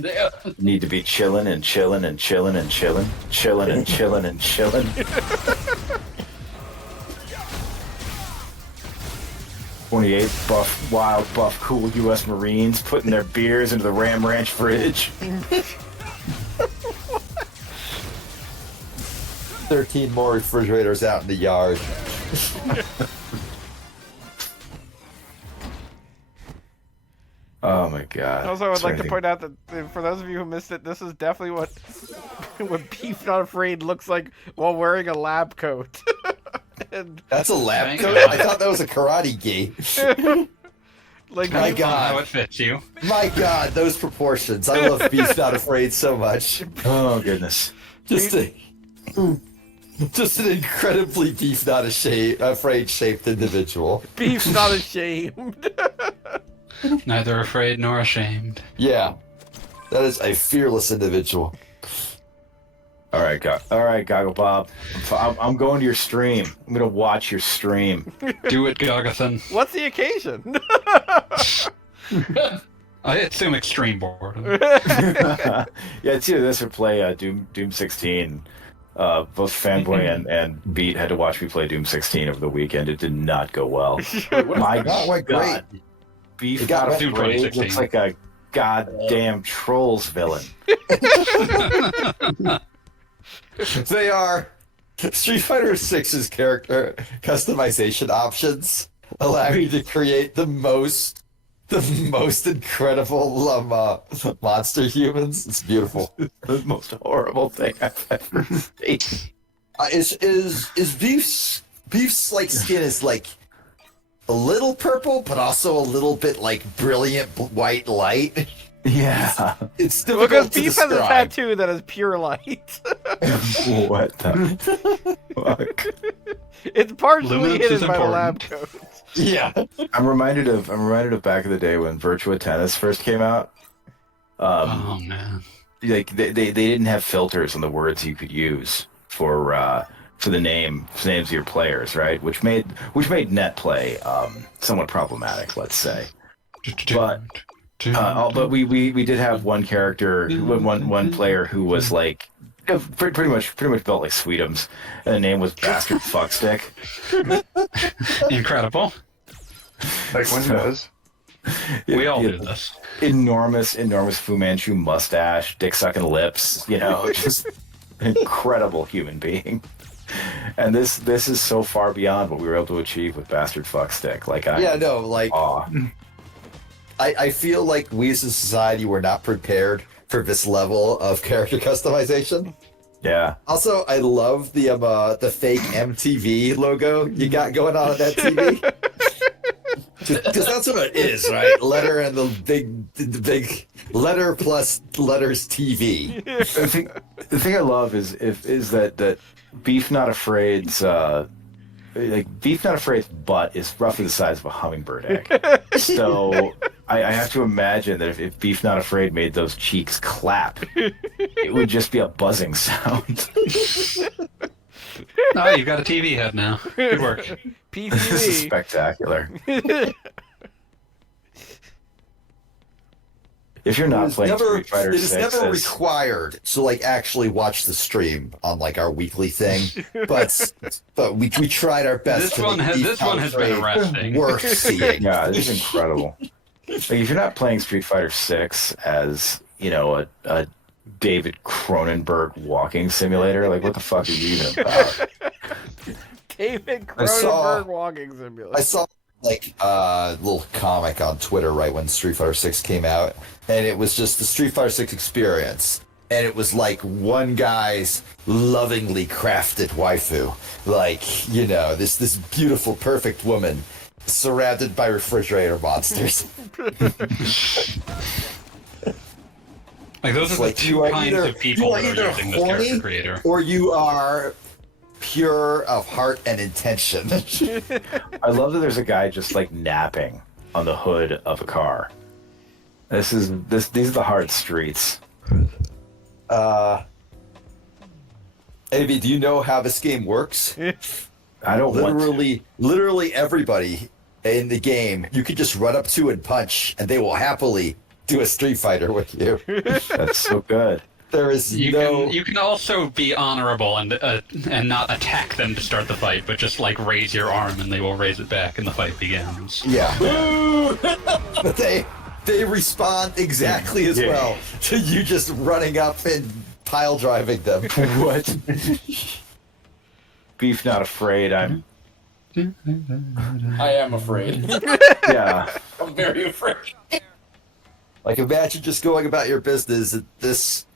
Damn. Need to be chilling and chilling and chilling and chilling, chilling and chilling and chilling. 28 buff, wild, buff, cool U.S. Marines putting their beers into the Ram Ranch fridge. 13 more refrigerators out in the yard. Oh my god. Also, I would Is there like to anything- point out that for those of you who missed it, this is definitely what what Beef Not Afraid looks like while wearing a lab coat. And That's a lab Thank coat? God. I thought that was a karate gi. like My Beef- God. How it fits you. My God, those proportions. I love Beast Not Afraid so much. Oh goodness. Just an incredibly Beef Not Afraid shaped individual. Beef's not ashamed. Neither afraid nor ashamed. Yeah. That is a fearless individual. All right, Goggle Bob. I'm going to your stream. I'm gonna watch your stream. Do it, Gogathan. What's the occasion? I assume extreme boredom. Yeah, it's either this or play Doom 16. Both Fanboy and Beat had to watch me play Doom 16 over the weekend. It did not go well. My That went God, Beef It got Not Doom Afraid 2016. looks like a goddamn Trolls villain. They are. Street Fighter 6's character customization options allow you to create the most the most incredible monster humans. It's beautiful. The most horrible thing I've ever seen. Is beef's like skin is like a little purple, but also a little bit like brilliant white light. Yeah. It's Because difficult to Beef has a describe. tattoo that is pure light. What the fuck? It's partially Luminance hidden is by the lab important. coats. Yeah. I'm reminded of back in the day when Virtua Tennis first came out. Oh man. Like they didn't have filters on the words you could use for the names of your players, right? Which made net play somewhat problematic, let's say. But we did have one character, one player who was like pretty much built like Sweetums, and the name was Bastard Fuckstick. Incredible. Like one does. We all He do had this. enormous Fu Manchu mustache, dick sucking lips, just incredible human being. And this is so far beyond what we were able to achieve with Bastard Fuckstick. Like aw. I feel like we as a society were not prepared for this level of character customization. Yeah. Also, I love the fake MTV logo you got going on that TV. Because that's what it is, right? Letter and the big letter plus letters TV. The thing I love is that Beef Not Afraid's Beef Not Afraid's butt is roughly the size of a hummingbird egg. So I have to imagine that if Beef Not Afraid made those cheeks clap, it would just be a buzzing sound. Oh, you've got a TV head now. Good work. This is PTV. spectacular. If you're not playing Street Fighter it is 6, never required to like actually watch the stream on like our weekly thing, but we tried our best. This to one make has Beef this Not one has been Afraid arresting. worth seeing. yeah, this is incredible. Like, if you're not playing Street Fighter 6 as a David Cronenberg walking simulator, like what the fuck are you even about? David I saw- Cronenberg walking simulator. I saw like a little comic on Twitter right when Street Fighter 6 came out, and it was just the Street Fighter 6 experience, and it was like one guy's lovingly crafted waifu, like this beautiful perfect woman surrounded by refrigerator monsters. Like those are the Like, two you are kinds either- of people you are that either are using this horny character creator. or you are pure of heart and intention. I love that there's a guy just like napping on the hood of a car. These are the hard streets. Avi, do you know how this game works? I don't want to. Literally everybody in the game, you could just run up to and punch, and they will happily do a Street Fighter with you. That's so good. There is You can also be honorable and not attack them to start the fight, but just like raise your arm and they will raise it back and the fight begins. Yeah. But they respond exactly as well to you just running up and pile driving them. What? Beef Not Afraid. I'm I am afraid. yeah. I'm very afraid. Like, imagine just going about your business and this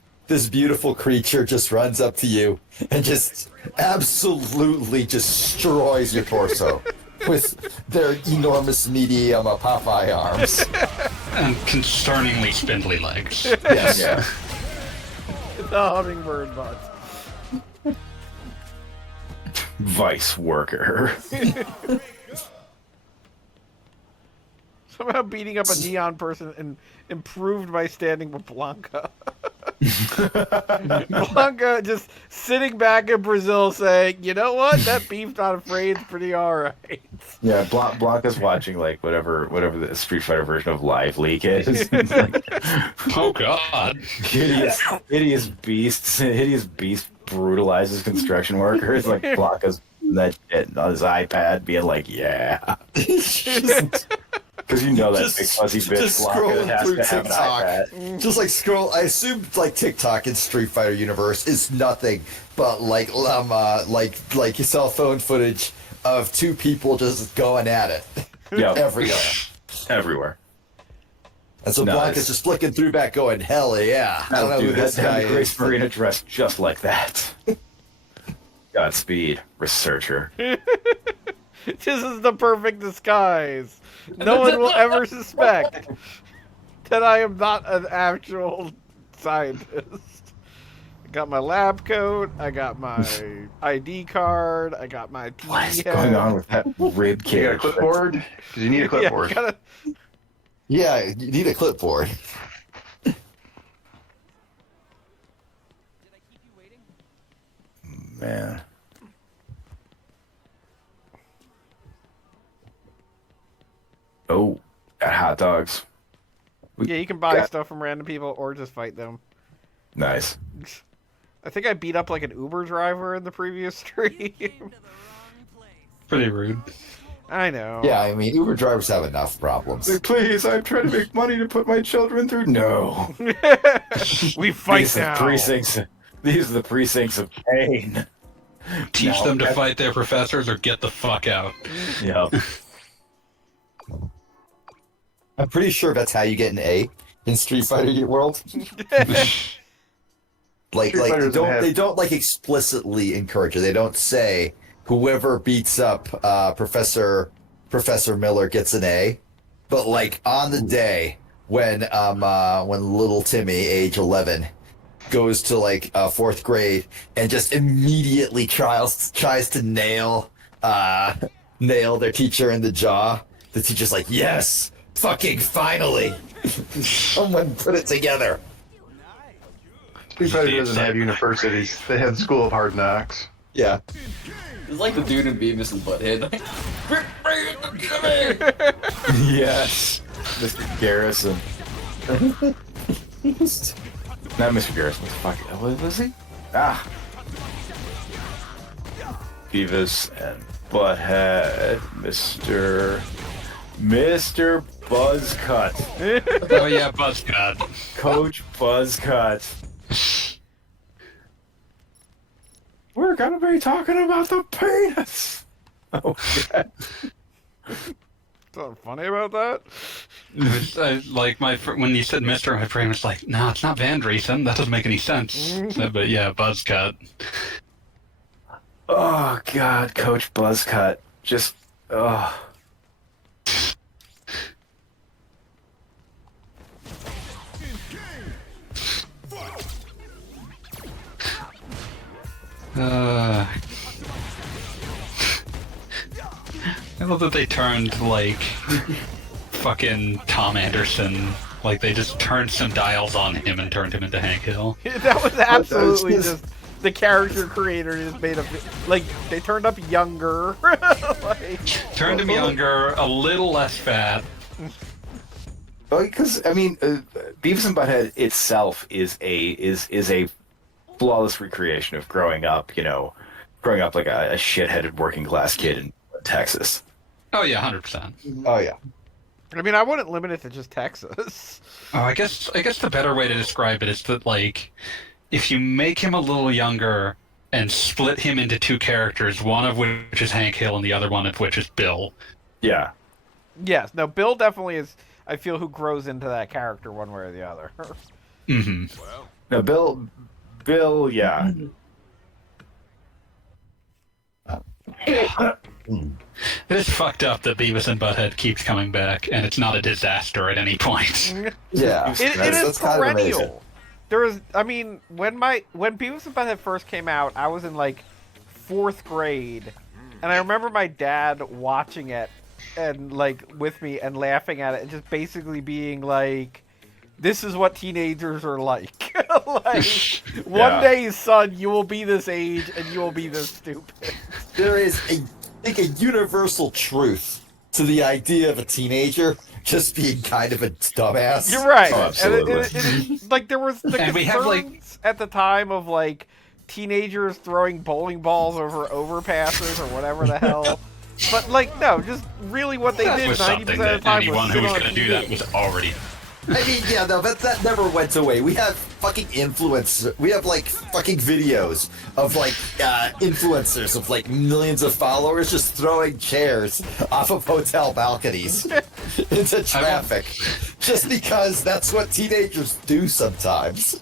beautiful creature just runs up to you and just absolutely destroys your torso with their enormous medium Popeye arms. And concerningly spindly legs. Yes. Yeah. The hummingbird butt. Vice worker. Somehow beating up a neon person and improved by standing with Blanca. Blanca just sitting back in Brazil saying, you know what? That Beef Not Afraid is pretty alright. Yeah, Blanca's watching like whatever the Street Fighter version of Live Leak is. Oh god. hideous beast brutalizes construction workers. Like Blanca's that shit on his iPad, being like, yeah. Because you know that big fuzzy bitch just Blanca scrolling has through to have an TikTok. iPad. Just like scroll. I assume like TikTok in Street Fighter universe is nothing but like like cell phone footage of two people just going at it Yeah, everywhere. everywhere. And so Nice. Blanca's just flicking through back going, hell yeah. I don't know who this guy Grace is. Marina dressed just like that. Godspeed, researcher. This is the perfect disguise. No one will ever suspect that I am not an actual scientist. I got my lab coat. I got my ID card. I got my TV What is head. going on with that rib You got a cage? clipboard? Because you need a Yeah, clipboard. gotta, Yeah, you need a clipboard. Man. Oh, got hot dogs. yeah, you can buy got- stuff from random people or just fight them. Nice. I think I beat up like an Uber driver in the previous stream. Pretty rude. I know. Yeah, I mean, Uber drivers have enough problems. Please, I'm trying to make money to put my children through. No. We fight These are now. the precincts. These are the precincts of pain. Teach No, them to that- fight their professors or get the fuck out. Yep. I'm pretty sure that's how you get an A in Street Fighter World. Like Street Fighter doesn't have- they don't like explicitly encourage it. They don't say whoever beats up Professor Miller gets an A. But like on the day when little Timmy, age 11, goes to like fourth grade and just immediately tries to nail their teacher in the jaw, the teacher's like, yes, fucking finally, someone put it together. Street Fighter doesn't have universities. They have the School of Hard Knocks. Yeah. It's like the dude in Beavis and Butthead. Yes. Mr. Garrison. Not Mr. Garrison. What was he? Ah. Beavis and Butthead. Mr. Buzzcut. Oh yeah, Buzzcut. Coach Buzzcut. We're gonna be talking about the penis. Oh, yeah. Something funny about that? Like when you said Mister, my brain was like, no, it's not Van Driesen. That doesn't make any sense. But yeah, Buzzcut. Oh God, Coach Buzzcut. Just I love that they turned like fucking Tom Anderson. Like they just turned some dials on him and turned him into Hank Hill. That was absolutely just- just the character creator just made a like they turned up younger. Like, Turned him younger, a little less fat. because I mean, Beavis and Butthead itself is a flawless recreation of growing up. You know, growing up like a shitheaded working class kid in Texas. Oh yeah, 100%. Oh yeah. I mean, I wouldn't limit it to just Texas. Oh, I guess the better way to describe it is that like, if you make him a little younger and split him into two characters, one of which is Hank Hill and the other one of which is Bill. Yeah. Yes, no, Bill definitely is. I feel who grows into that character one way or the other. Mm-hmm. No, Bill, yeah. It is fucked up that Beavis and Butthead keeps coming back, and it's not a disaster at any point. Yeah. It is that's kind of amazing. perennial. There was, I mean, when Beavis and Butthead first came out, I was in like fourth grade, and I remember my dad watching it and like with me and laughing at it and just basically being like, "This is what teenagers are like." Like, one day, son, you will be this age and you will be this stupid. There is I think a universal truth to the idea of a teenager just being kind of a dumbass. You're right. Oh, absolutely. And it is, like there was the And we have, like- concerns at the time of like teenagers throwing bowling balls over overpasses or whatever the hell. But like no, just really what they That did was 90% something of the that time anyone was who sit was on going to do that TV. was already. I mean, yeah, no, but that never went away. We have fucking influencers. We have like fucking videos of like influencers of like millions of followers just throwing chairs off of hotel balconies. into traffic, just because that's what teenagers do sometimes.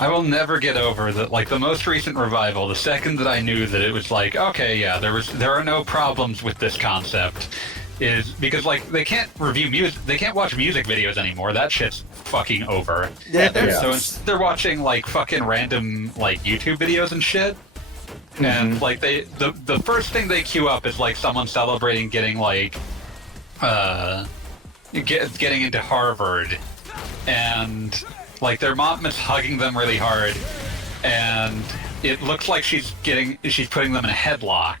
I will never get over that. Like the most recent revival, the second that I knew that it was like, okay, yeah, there are no problems with this concept, is because like they can't review music, they can't watch music videos anymore. That shit's fucking over. Yeah, So they're watching like fucking random like YouTube videos and shit. And like the first thing they queue up is like someone celebrating getting like getting into Harvard, and like their mom is hugging them really hard, and it looks like she's putting them in a headlock.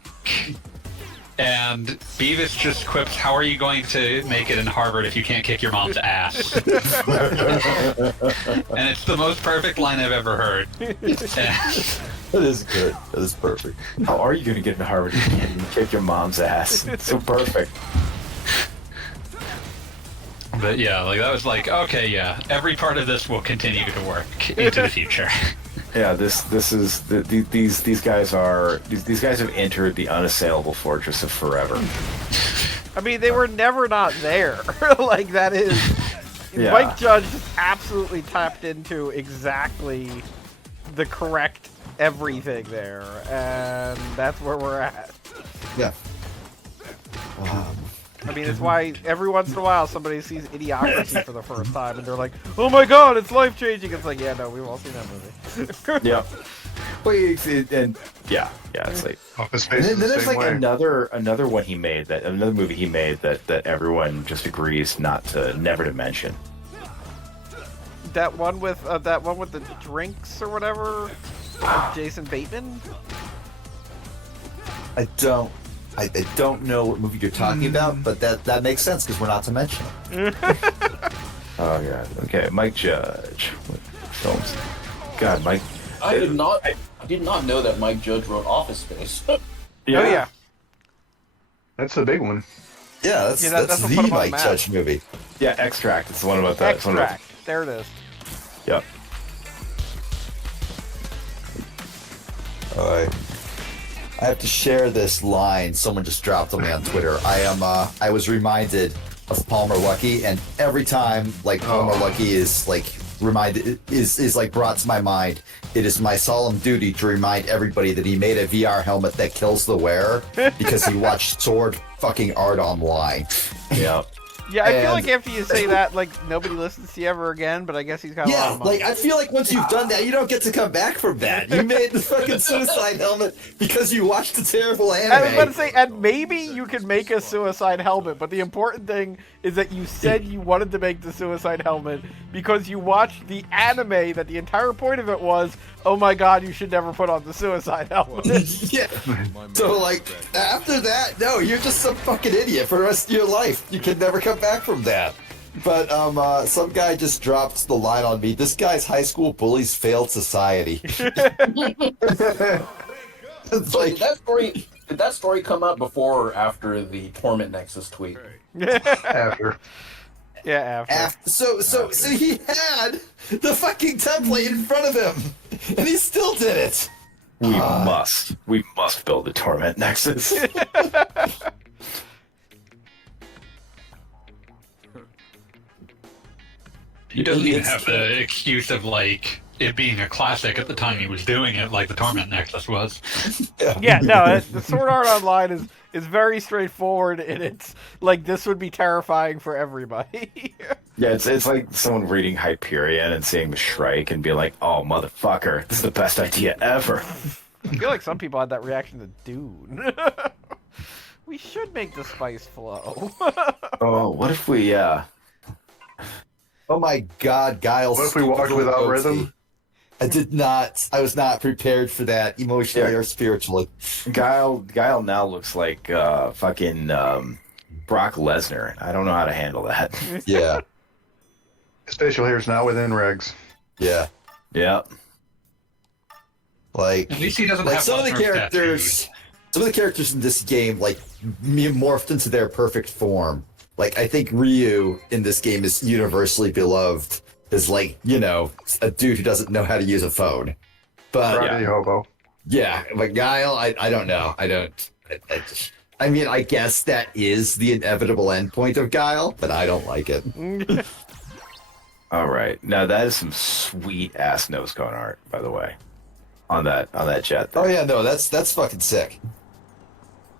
And Beavis just quips, "How are you going to make it in Harvard if you can't kick your mom's ass?" And it's the most perfect line I've ever heard. That is good. That is perfect. How are you going to get into Harvard if you can't kick your mom's ass? It's so perfect. But yeah, like that was like, okay, yeah, every part of this will continue to work into the future. Yeah, these guys have entered the unassailable fortress of forever. I mean, they were never not there. Like, that is... Yeah. Mike Judge just absolutely tapped into exactly the correct everything there, and that's where we're at. Yeah. I mean, it's why every once in a while somebody sees Idiocracy for the first time, and they're like, "Oh my god, it's life-changing!" It's like, yeah, no, we've all seen that movie. Yeah. It's like... Office And Space. then the there's same like way. another one he made, another movie he made that everyone just agrees never to mention. That one with the drinks or whatever, Jason Bateman. I don't know what movie you're talking about, but that makes sense because we're not to mention it. Oh yeah. Okay, Mike Judge. What films? God, Mike. I did not know that Mike Judge wrote Office Space. Yeah. Oh yeah. That's the big one. Yeah, that's that's the what I'm Mike at. Judge movie. Yeah, Extract. It's the one about that. Extract. There it is. Yep. All right. I have to share this line someone just dropped on me on Twitter. I was reminded of Palmer Luckey, and every time like Palmer Luckey is like reminded is like brought to my mind, it is my solemn duty to remind everybody that he made a VR helmet that kills the wearer because he watched sword fucking art online. Yeah. Yeah, I feel And- like after you say that, like, nobody listens to you ever again, but I guess he's got a lot Yeah, of money. like I feel like once you've done that, you don't get to come back from that. You made the fucking suicide helmet because you watched a terrible anime. I was about to say, and maybe you could make a suicide helmet, but the important thing is that you said you wanted to make the suicide helmet because you watched the anime that the entire point of it was, oh my god, you should never put on the suicide helmet. Yeah. So like after that, no, you're just some fucking idiot for the rest of your life. You can never come back from that. But some guy just dropped the line on me. This guy's high school bullies failed society. It's So like did that story come out before or after the Torment Nexus tweet? After. Yeah, after. so he had the fucking template in front of him, and he still did it. We must build the Torment Nexus. He doesn't even It's- have the excuse of like it being a classic at the time he was doing it, like the Torment Nexus was. Yeah, no, the Sword Art Online is very straightforward, and it's like this would be terrifying for everybody. Yeah, it's like someone reading Hyperion and seeing the Shrike and being like, "Oh, motherfucker, this is the best idea ever." I feel like some people had that reaction to Dune. We should make the spice flow. Oh, what if we? Oh my God, Giles! What if we walked without rhythm? I was not prepared for that emotionally Yeah. or spiritually. Guile now looks like fucking Brock Lesnar. I don't know how to handle that. Yeah, His facial hair is not within regs. yeah. Yeah. Like At least he doesn't like have some of the Lesnar's characters in this game like morphed into their perfect form. Like I think Ryu in this game is universally beloved as like, you know, a dude who doesn't know how to use a phone. But Rodney Hobo. yeah, but Guile, I don't know. I I mean, I guess that is the inevitable endpoint of Guile, but I don't like it. All right, now that is some sweet ass nose cone art, by the way, on that jet. Oh yeah, no, that's fucking sick.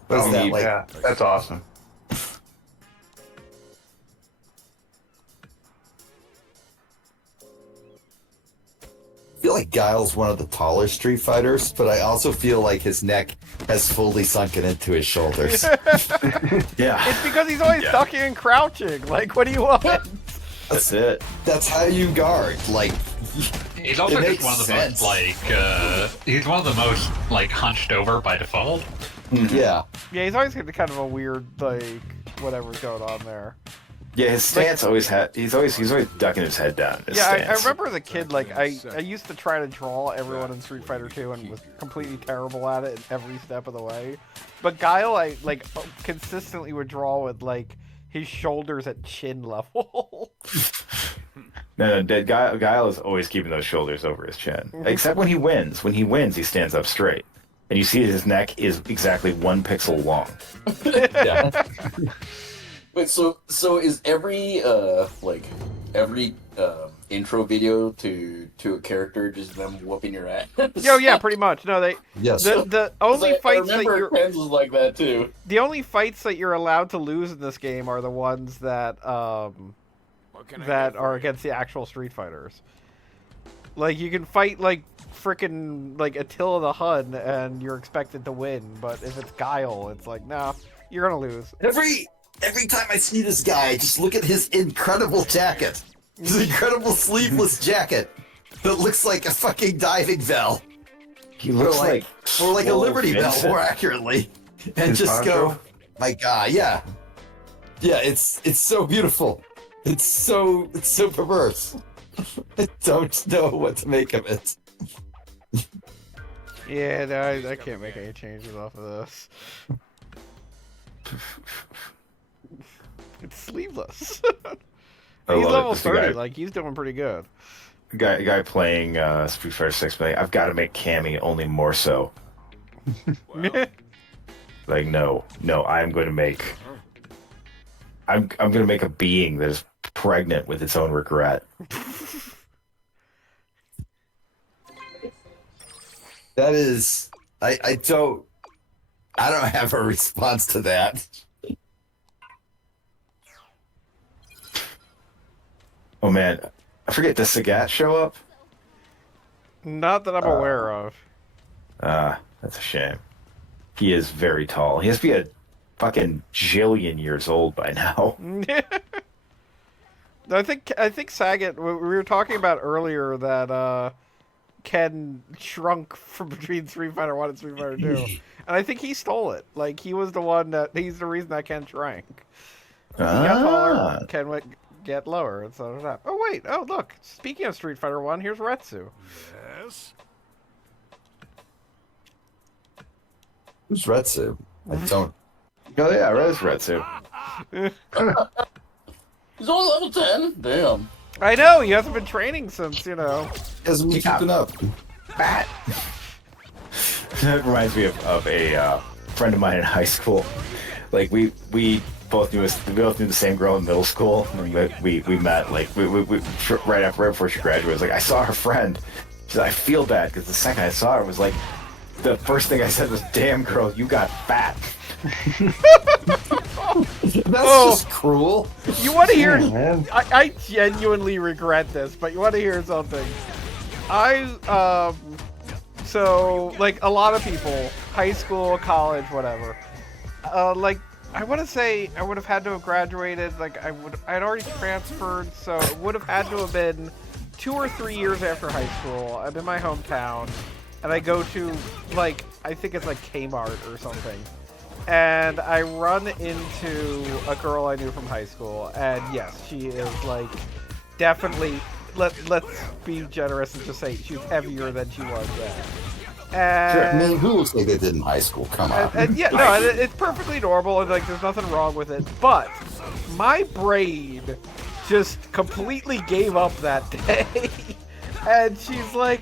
What is that like? Yeah, that's awesome. I feel like Guile's one of the taller Street Fighters, but I also feel like his neck has fully sunken into his shoulders. Yeah, It's because he's always ducking and crouching. Like, what do you want? that's it. That's how you guard. Like, He's also It just makes one of the sense. most he's one of the most hunched over by default. yeah. Yeah, he's always got kind of a weird, like, whatever's going on there. Yeah, his stance always had. He's always ducking his head down. His Yeah, I stance. remember as a kid, like, I used to try to draw everyone in Street Fighter 2 and was completely terrible at it every step of the way. But Guile, I, like, consistently would draw with, like, his shoulders at chin level. No, Guile is always keeping those shoulders over his chin. Except when he wins. When he wins, he stands up straight. And you see his neck is exactly 1 pixel long. Yeah. Wait, so is every intro video to a character just them whooping your ass? Yo, yeah, pretty much. No, they Yes. the only I fights that remember you're Ken's was like that too. the only fights that you're allowed to lose in this game are the ones that that are against the actual Street Fighters. Like, you can fight like frickin' like Attila the Hun and you're expected to win, but if it's Guile, it's like, nah, you're gonna lose. Every time I see this guy, just look at his incredible jacket. His incredible sleeveless jacket that looks like a fucking diving bell. He looks like or like a Swole Liberty Bell, Vincent. more accurately. And His just poncho? go, my God, yeah. Yeah, it's so beautiful. It's so perverse. I don't know what to make of it. Yeah, no, I can't make any changes off of this. It's sleeveless. I He's love level it. This 30, guy- like, he's doing pretty good. Guy playing Street Fighter 6 playing, I've got to make Cammy only more so. Like, no, I'm going to make I'm going to make a being that is pregnant with its own regret. That is, I don't have a response to that. Oh man, I forget, does Sagat show up? Not that I'm aware of. That's a shame. He is very tall. He has to be a fucking jillion years old by now. I think Sagat. We were talking about earlier that Ken shrunk from between Street Fighter 1 and Street Fighter 2, and I think he stole it. Like, he was the one that he's the reason that Ken shrank. He got taller, Ken went get lower, and so did I. Oh wait! Oh look! Speaking of Street Fighter 1, here's Retsu. Yes. Who's Retsu? I don't. Oh yeah, Res Retsu. He's only level 10. Damn. I know he hasn't been training since Hasn't been keeping up. Fat. That reminds me of a friend of mine in high school. Like we both knew the same girl in middle school. And we met like we right before she graduated. I was like, I saw her friend. She said, I feel bad because the second I saw her was like, the first thing I said was, "Damn girl, you got fat." That's just cruel. You want to hear? Yeah, man. I genuinely regret this, but you want to hear something? So like a lot of people, high school, college, whatever. Like I want to say I would have had to have graduated. Like I'd already transferred, so it would have had to have been 2 or 3 years after high school. I'm in my hometown, and I go to like I think it's like Kmart or something. And I run into a girl I knew from high school, and yes, she is like definitely. Let's be generous and just say she's heavier than she was then. I And, mean, who looks like they did in high school? Come on. and yeah, no, it's perfectly normal, and like there's nothing wrong with it. But my brain just completely gave up that day, and she's like,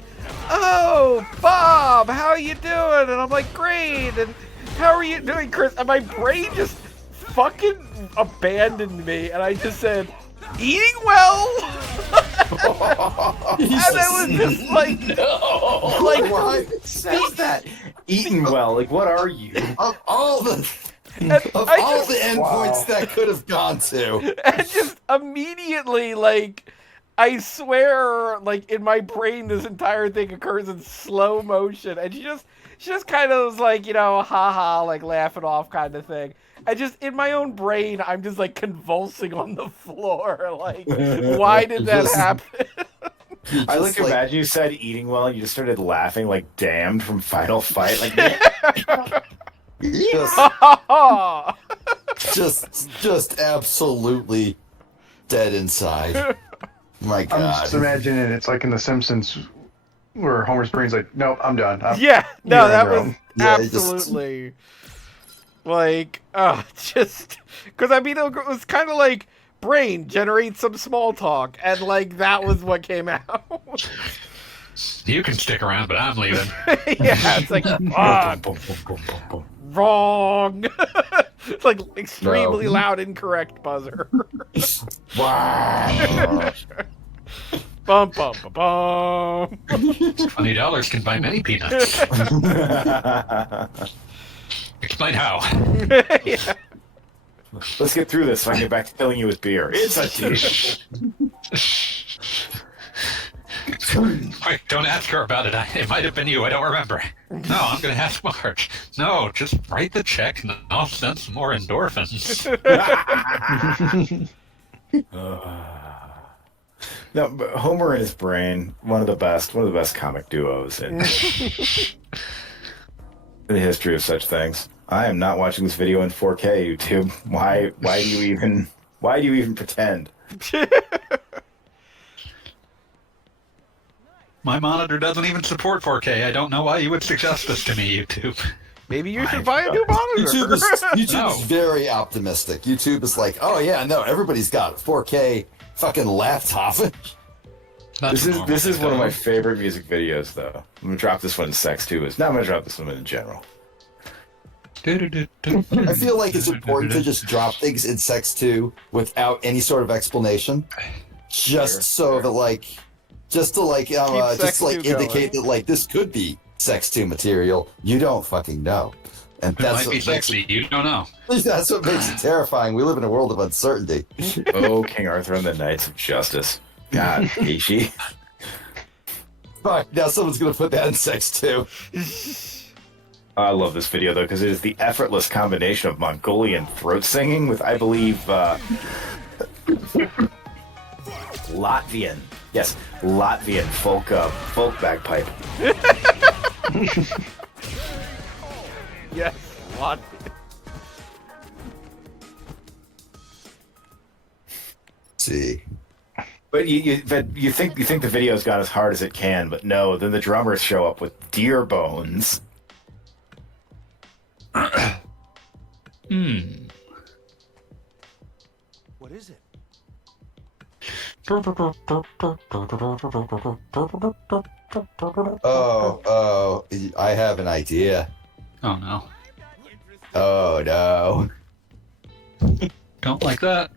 "Oh, Bob, how you doing?" And I'm like, "Great." And how are you doing, Chris? And my brain just fucking abandoned me, and I just said, eating well? And I was just like, Why says that? Eating well, like what are you? Of all the endpoints that could have gone to. and just immediately, like, I swear, like, in my brain, this entire thing occurs in slow motion, and she just kind of was like, you know, haha, like, laughing off kind of thing. I just, in my own brain, I'm just, like, convulsing on the floor, like, why did that happen? I like to imagine you said eating well and you just started laughing like Damned from Final Fight. Like, just absolutely dead inside. My God. I'm just imagining it's like in The Simpsons where Homer's brain's like, nope, I'm done. Yeah, no, that was Yeah, absolutely like, just because I mean, it was kind of like brain generate some small talk, and like that was what came out. You can stick around, but I'm leaving. Yeah, it's like wrong. It's like extremely loud, incorrect buzzer. Wow. Bum bum bum bum. $20 can buy many peanuts. Explain how. Yeah. let's get through this so I can get back to killing you with beer. It's a team. Wait, don't ask her about it. It might have been you. I don't remember. No, I'm going to ask Mark. No, just write the check and I'll send some more endorphins. No, but Homer and his brain, one of the best comic duos in the history of such things. I am not watching this video in 4K, YouTube. Why do you even pretend? My monitor doesn't even support 4K. I don't know why you would suggest this to me, YouTube. Maybe you should buy a new monitor. YouTube No. is very optimistic. YouTube is like, oh yeah, no, everybody's got a 4K fucking laptop. That's This is normal. one of my favorite music videos, though. I'm gonna drop this one in Sex 2. I'm gonna drop this one in general. I feel like it's important to just drop things in Sex 2 without any sort of explanation, just so that like, just to Sex 2 indicate that like this could be Sex 2 material. You don't fucking know, and It that's might be what makes sexy. You don't know. that's what makes it terrifying. We live in a world of uncertainty. Oh, King Arthur and the Knights of Justice. God, Ishi. Fuck, now someone's gonna put that in Sex 2. I love this video, though, because it is the effortless combination of Mongolian throat singing with, I believe, Latvian. Yes, Latvian folk bagpipe. Yes, what? See. But you think the video's gone as hard as it can, but no. Then the drummers show up with deer bones. What is it? Oh, I have an idea. Oh no. Oh no. Don't like that.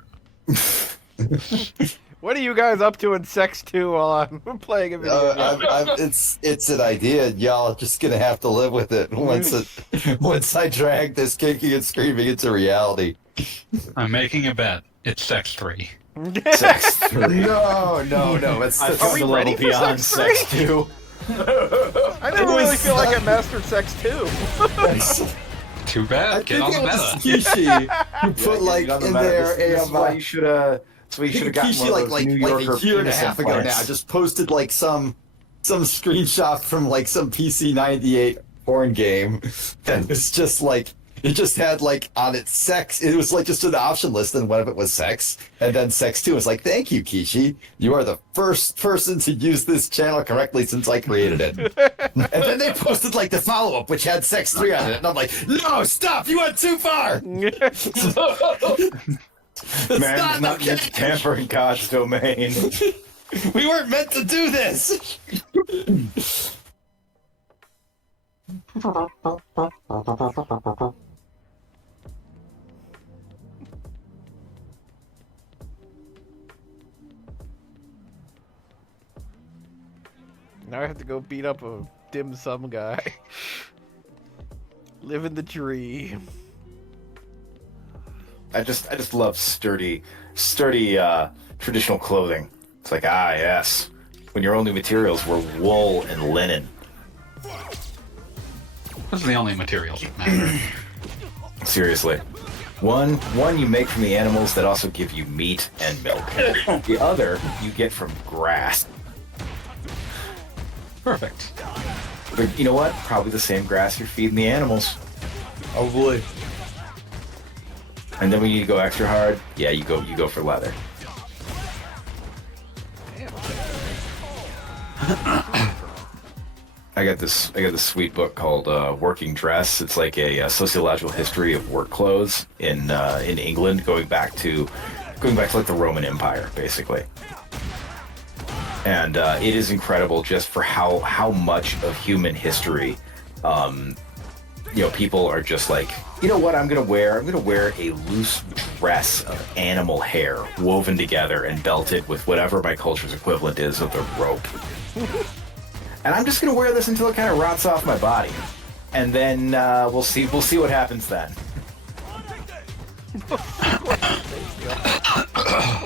What are you guys up to in Sex 2 while I'm playing a video game? It's an idea. Y'all are just gonna have to live with it once I drag this kicking and screaming into reality. I'm making a bet. It's Sex 3. Sex 3. No. It's I Are found we the ready level for beyond Sex Sex 2. I never really feel like I mastered Sex 2. Too I bad. Get think on it the was meta. Kishi who put like in there This is why a you should have. So you should have gotten Kishi one of those New Yorker like a year and a penis half ago implants. now just posted like some screenshot from like some PC 98 porn game that was just like it just had like on it sex. It was like just an option list, and one of it was sex, and then Sex 2 was like, "Thank you, Kishi. You are the first person to use this channel correctly since I created it." And then they posted like the follow up, which had Sex 3 on it, and I'm like, "No, stop! You went too far." Man, not meant to tamper in God's domain. We weren't meant to do this. Now I have to go beat up a dim sum guy. Live in the dream. I just love sturdy traditional clothing. It's like, yes, when your only materials were wool and linen. Those are the only materials that matter. Seriously. One you make from the animals that also give you meat and milk. The other you get from grass. Perfect. But you know what? Probably the same grass you're feeding the animals. Oh boy. And then when you go extra hard, yeah, you go for leather. I got this sweet book called Working Dress. It's like a sociological history of work clothes in England, going back to like the Roman Empire, basically. And it is incredible just for how much of human history, people are just like, you know what I'm gonna wear? I'm gonna wear a loose dress of animal hair woven together and belted with whatever my culture's equivalent is of the rope. And I'm just gonna wear this until it kind of rots off my body, and then we'll see what happens then.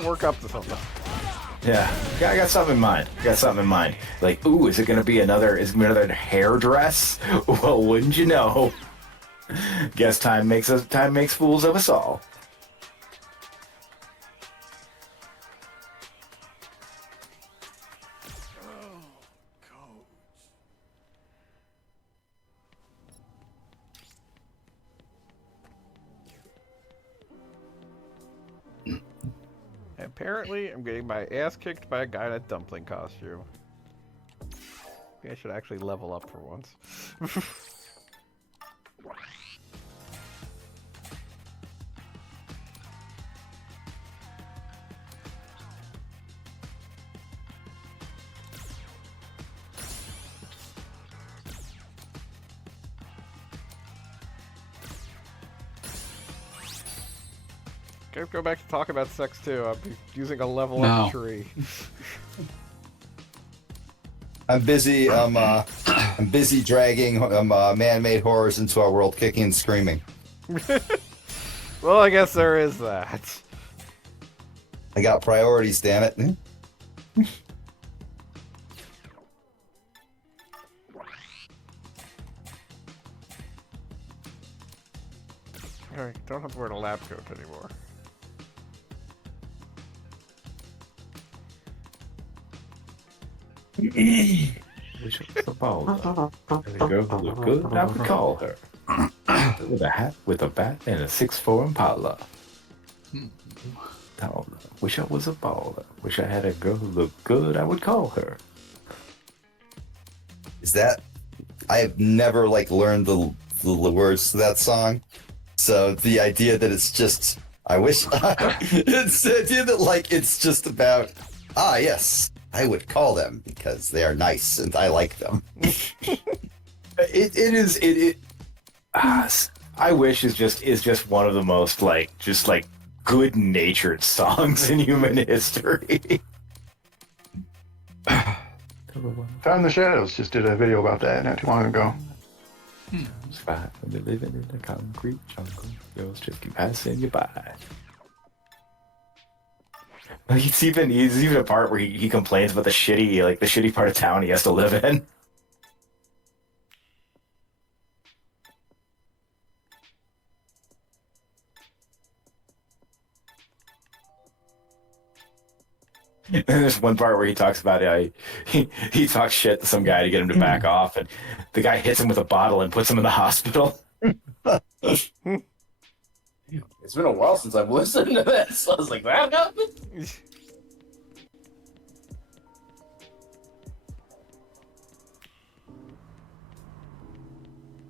Work up to something. Yeah, I got something in mind. Like, ooh, is it gonna be another hair dress? Well, wouldn't you know? Guess time makes fools of us all. Apparently, I'm getting my ass kicked by a guy in a dumpling costume. Maybe I should actually level up for once. Can't go back to talk about sex too. I'll be using a level up tree. I'm busy. I'm busy dragging man-made horrors into our world, kicking and screaming. Well, I guess there is that. I got priorities, damn it. Alright, don't have to wear the lab coat anymore. Wish it was a Paula. And the girl who looked good, I would call her. With a hat, with a bat, and a 6'4" Impala. Paula. Wish I was a baller. Wish I had a girl who looked good, I would call her. Is that? I have never learned the words to that song. So the idea that it's just, I wish, it's the idea that it's just about, yes, I would call them because they are nice and I like them. I wish is just one of the most good-natured songs in human history. Found in the Shadows just did a video about that not too long ago. It's fine. We're living in the concrete jungle. Girls just keep passing you by. He's even a part where he complains about the shitty part of town he has to live in. And there's one part where he talks about he talks shit to some guy to get him to back off, and the guy hits him with a bottle and puts him in the hospital. It's been a while since I've listened to this. I was like, that happened?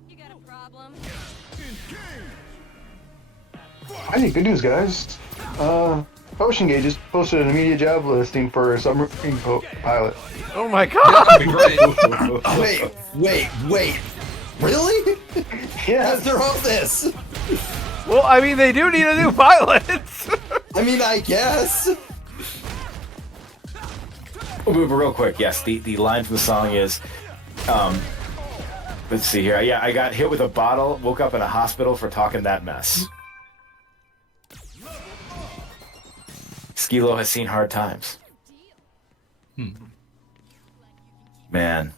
You got a problem? Hey, good news, guys. Potion Gate just posted an immediate job listing for a submarine pilot. Oh my god! That'd be great. Wait. Really? Yeah. After all this? Well, I mean, they do need a new pilot. I mean, I guess. Oh, but real quick, yes, the line from the song is, let's see here. Yeah, I got hit with a bottle, woke up in a hospital for talking that mess. Skilo has seen hard times. Man.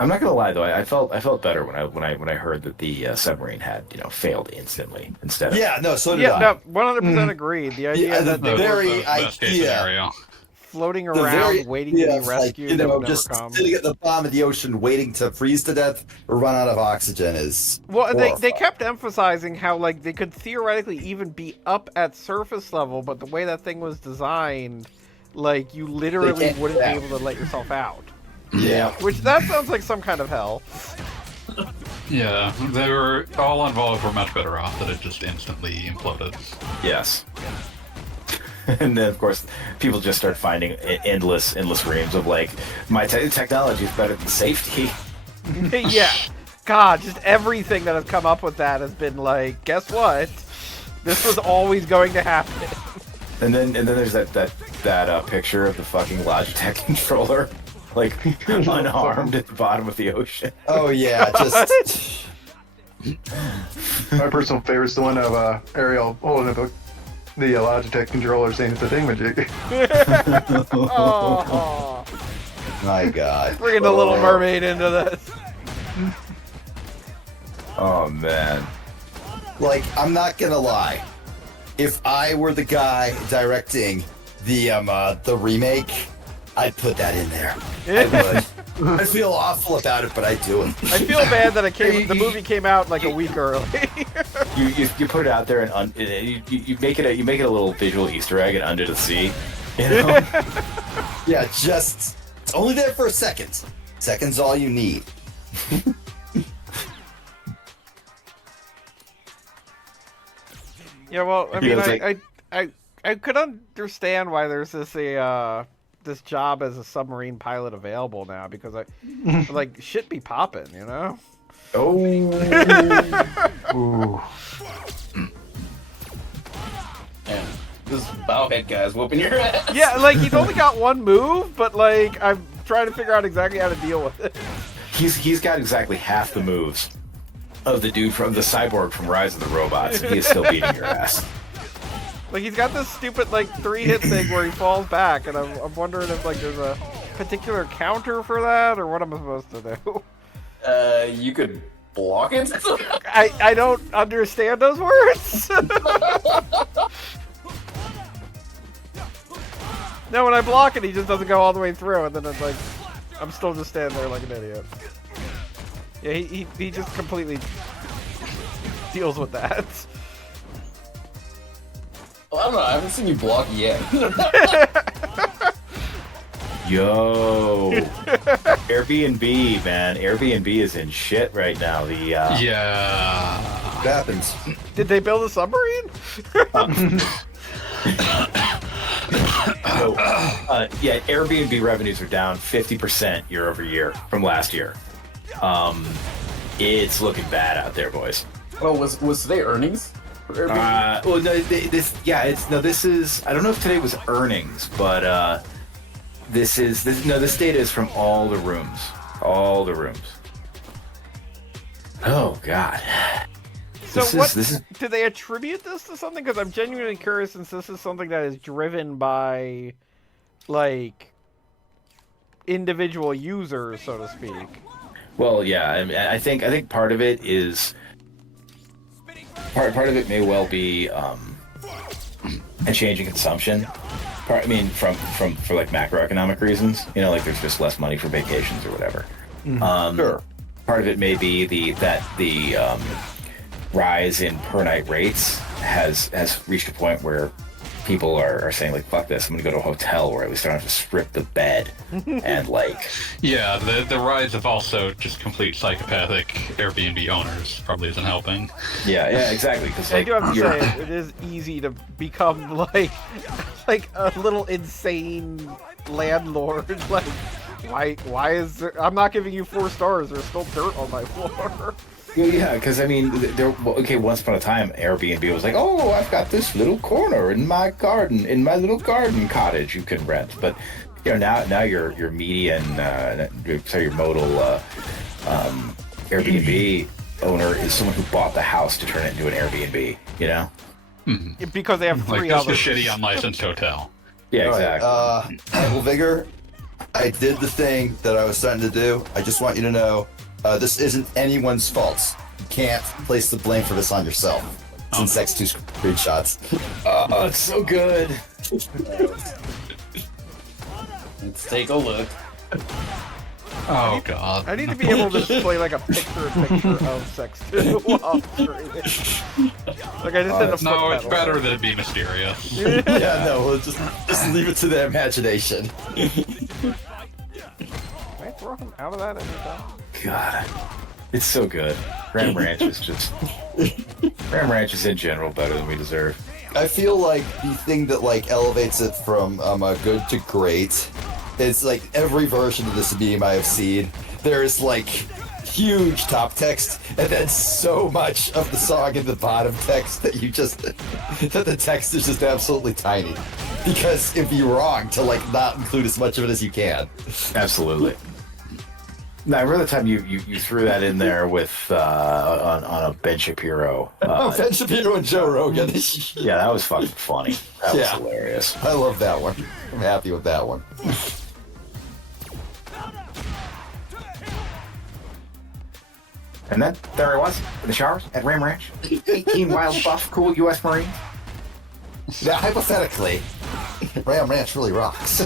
I'm not gonna lie though, I felt better when I heard that the submarine had failed instantly instead of Yeah, no, so did Yeah, I. no, 100% agreed. The idea Yeah, that the they were very Best case idea. scenario. floating The around very waiting to idea be of, rescued that would never just come. sitting at the bottom of the ocean waiting to freeze to death or run out of oxygen is Well, and they horrifying. kept emphasizing how like they could theoretically even be up at surface level, but the way that thing was designed, like you literally can't wouldn't be get out. able to let yourself out. Yeah. Which that sounds like some kind of hell. Yeah, they were all involved were much better off that it just instantly imploded. yes. And then of course people just start finding endless reams of like my technology is better than safety. Yeah. God, just everything that has come up with that has been like, guess what? This was always going to happen. And then there's that picture of the fucking Logitech controller, like unharmed at the bottom of the ocean. Oh yeah, just My personal favorite is the one of Ariel holding up the Logitech controller saying it's a thingamajig. Oh, my god. bringing the Little Mermaid into this. Oh man. Like, I'm not gonna lie. If I were the guy directing the remake, I'd put that in there. I would. I feel awful about it, but I do it. I feel bad that the movie came out like a week early. You put it out there and you make it a little visual Easter egg and under the sea. You know? Yeah, just it's only there for a second. Second's all you need. Yeah, well, I Yeah, mean, it's I could understand why there's this job as a submarine pilot available now because like shit be popping, you know. Oh. Ooh. Man, this bowhead guy's whooping your ass. Yeah, like he's only got one move, but like I'm trying to figure out exactly how to deal with it. He's got exactly half the moves of the dude from the cyborg from Rise of the Robots, and he is still beating your ass. Like he's got this stupid like 3-hit thing where he falls back, and I'm wondering if like there's a particular counter for that or what am I supposed to do? You could block it. I don't understand those words. No, when I block it, he just doesn't go all the way through, and then it's like I'm still just standing there like an idiot. Yeah, he just completely deals with that. Well, I don't know. I haven't seen you block yet. Yo, Airbnb, man, Airbnb is in shit right now. The Yeah. What happens? Did they build a submarine? yeah, Airbnb revenues are down 50% year over year from last year. It's looking bad out there, boys. Oh, was today earnings? For Airbnb? Well, no, this is. I don't know if today was earnings, but this data is from all the rooms, Oh God. So This is do they attribute this to something? Because I'm genuinely curious, since this is something that is driven by, like, individual users, so to speak. Well, yeah. I mean, I think part of it is part of it may well be a change in consumption. For like macroeconomic reasons, like there's just less money for vacations or whatever. Sure. Part of it may be the rise in per night rates has reached a point where people are saying like, fuck this, I'm gonna go to a hotel where at least I don't have to strip the bed and like. Yeah, the rise of also just complete psychopathic Airbnb owners probably isn't helping. Yeah, exactly. Because I like do have to say, it is easy to become like a little insane landlord. Like Why is there... I'm not giving you 4 stars. There's still dirt on my floor. Yeah, because I mean, once upon a time, Airbnb was like, "Oh, I've got this little corner in my garden, in my little garden cottage you can rent." But now your median, your modal Airbnb owner is someone who bought the house to turn it into an Airbnb. You know, Because they have 3 just a others. shitty unlicensed hotel. yeah, All right, exactly. Uncle Vigor, I did the thing that I was starting to do. I just want you to know, this isn't anyone's fault. You can't place the blame for this on yourself. It's in Sex 2 screenshots. Oh, it's so good. Let's take a look. Oh god. I need to be able to display like a picture-in-picture of Sex 2 while I'm streaming. Like I just did a foot No, it's pedal. better than be mysterious. Yeah, no, we'll just leave it to their imagination. Can I throw him out of that anytime? God, it's so good. Ram Ranch is just Ram Ranch is in general better than we deserve. I feel like the thing that like elevates it from good to great is like every version of this meme I have seen. There's like huge top text and then so much of the song in the bottom text that you just that the text is just absolutely tiny because it'd be wrong to like not include as much of it as you can. Absolutely. No, I remember the time you threw that in there with on a Ben Shapiro. Ben Shapiro and Joe Rogan. Yeah, that was fucking funny. That was Yeah. hilarious. I love that one. I'm happy with that one. And then there I was in the showers at Ram Ranch. 18 wild, buff, cool U.S. Marines. Yeah, hypothetically, Ram Ranch really rocks.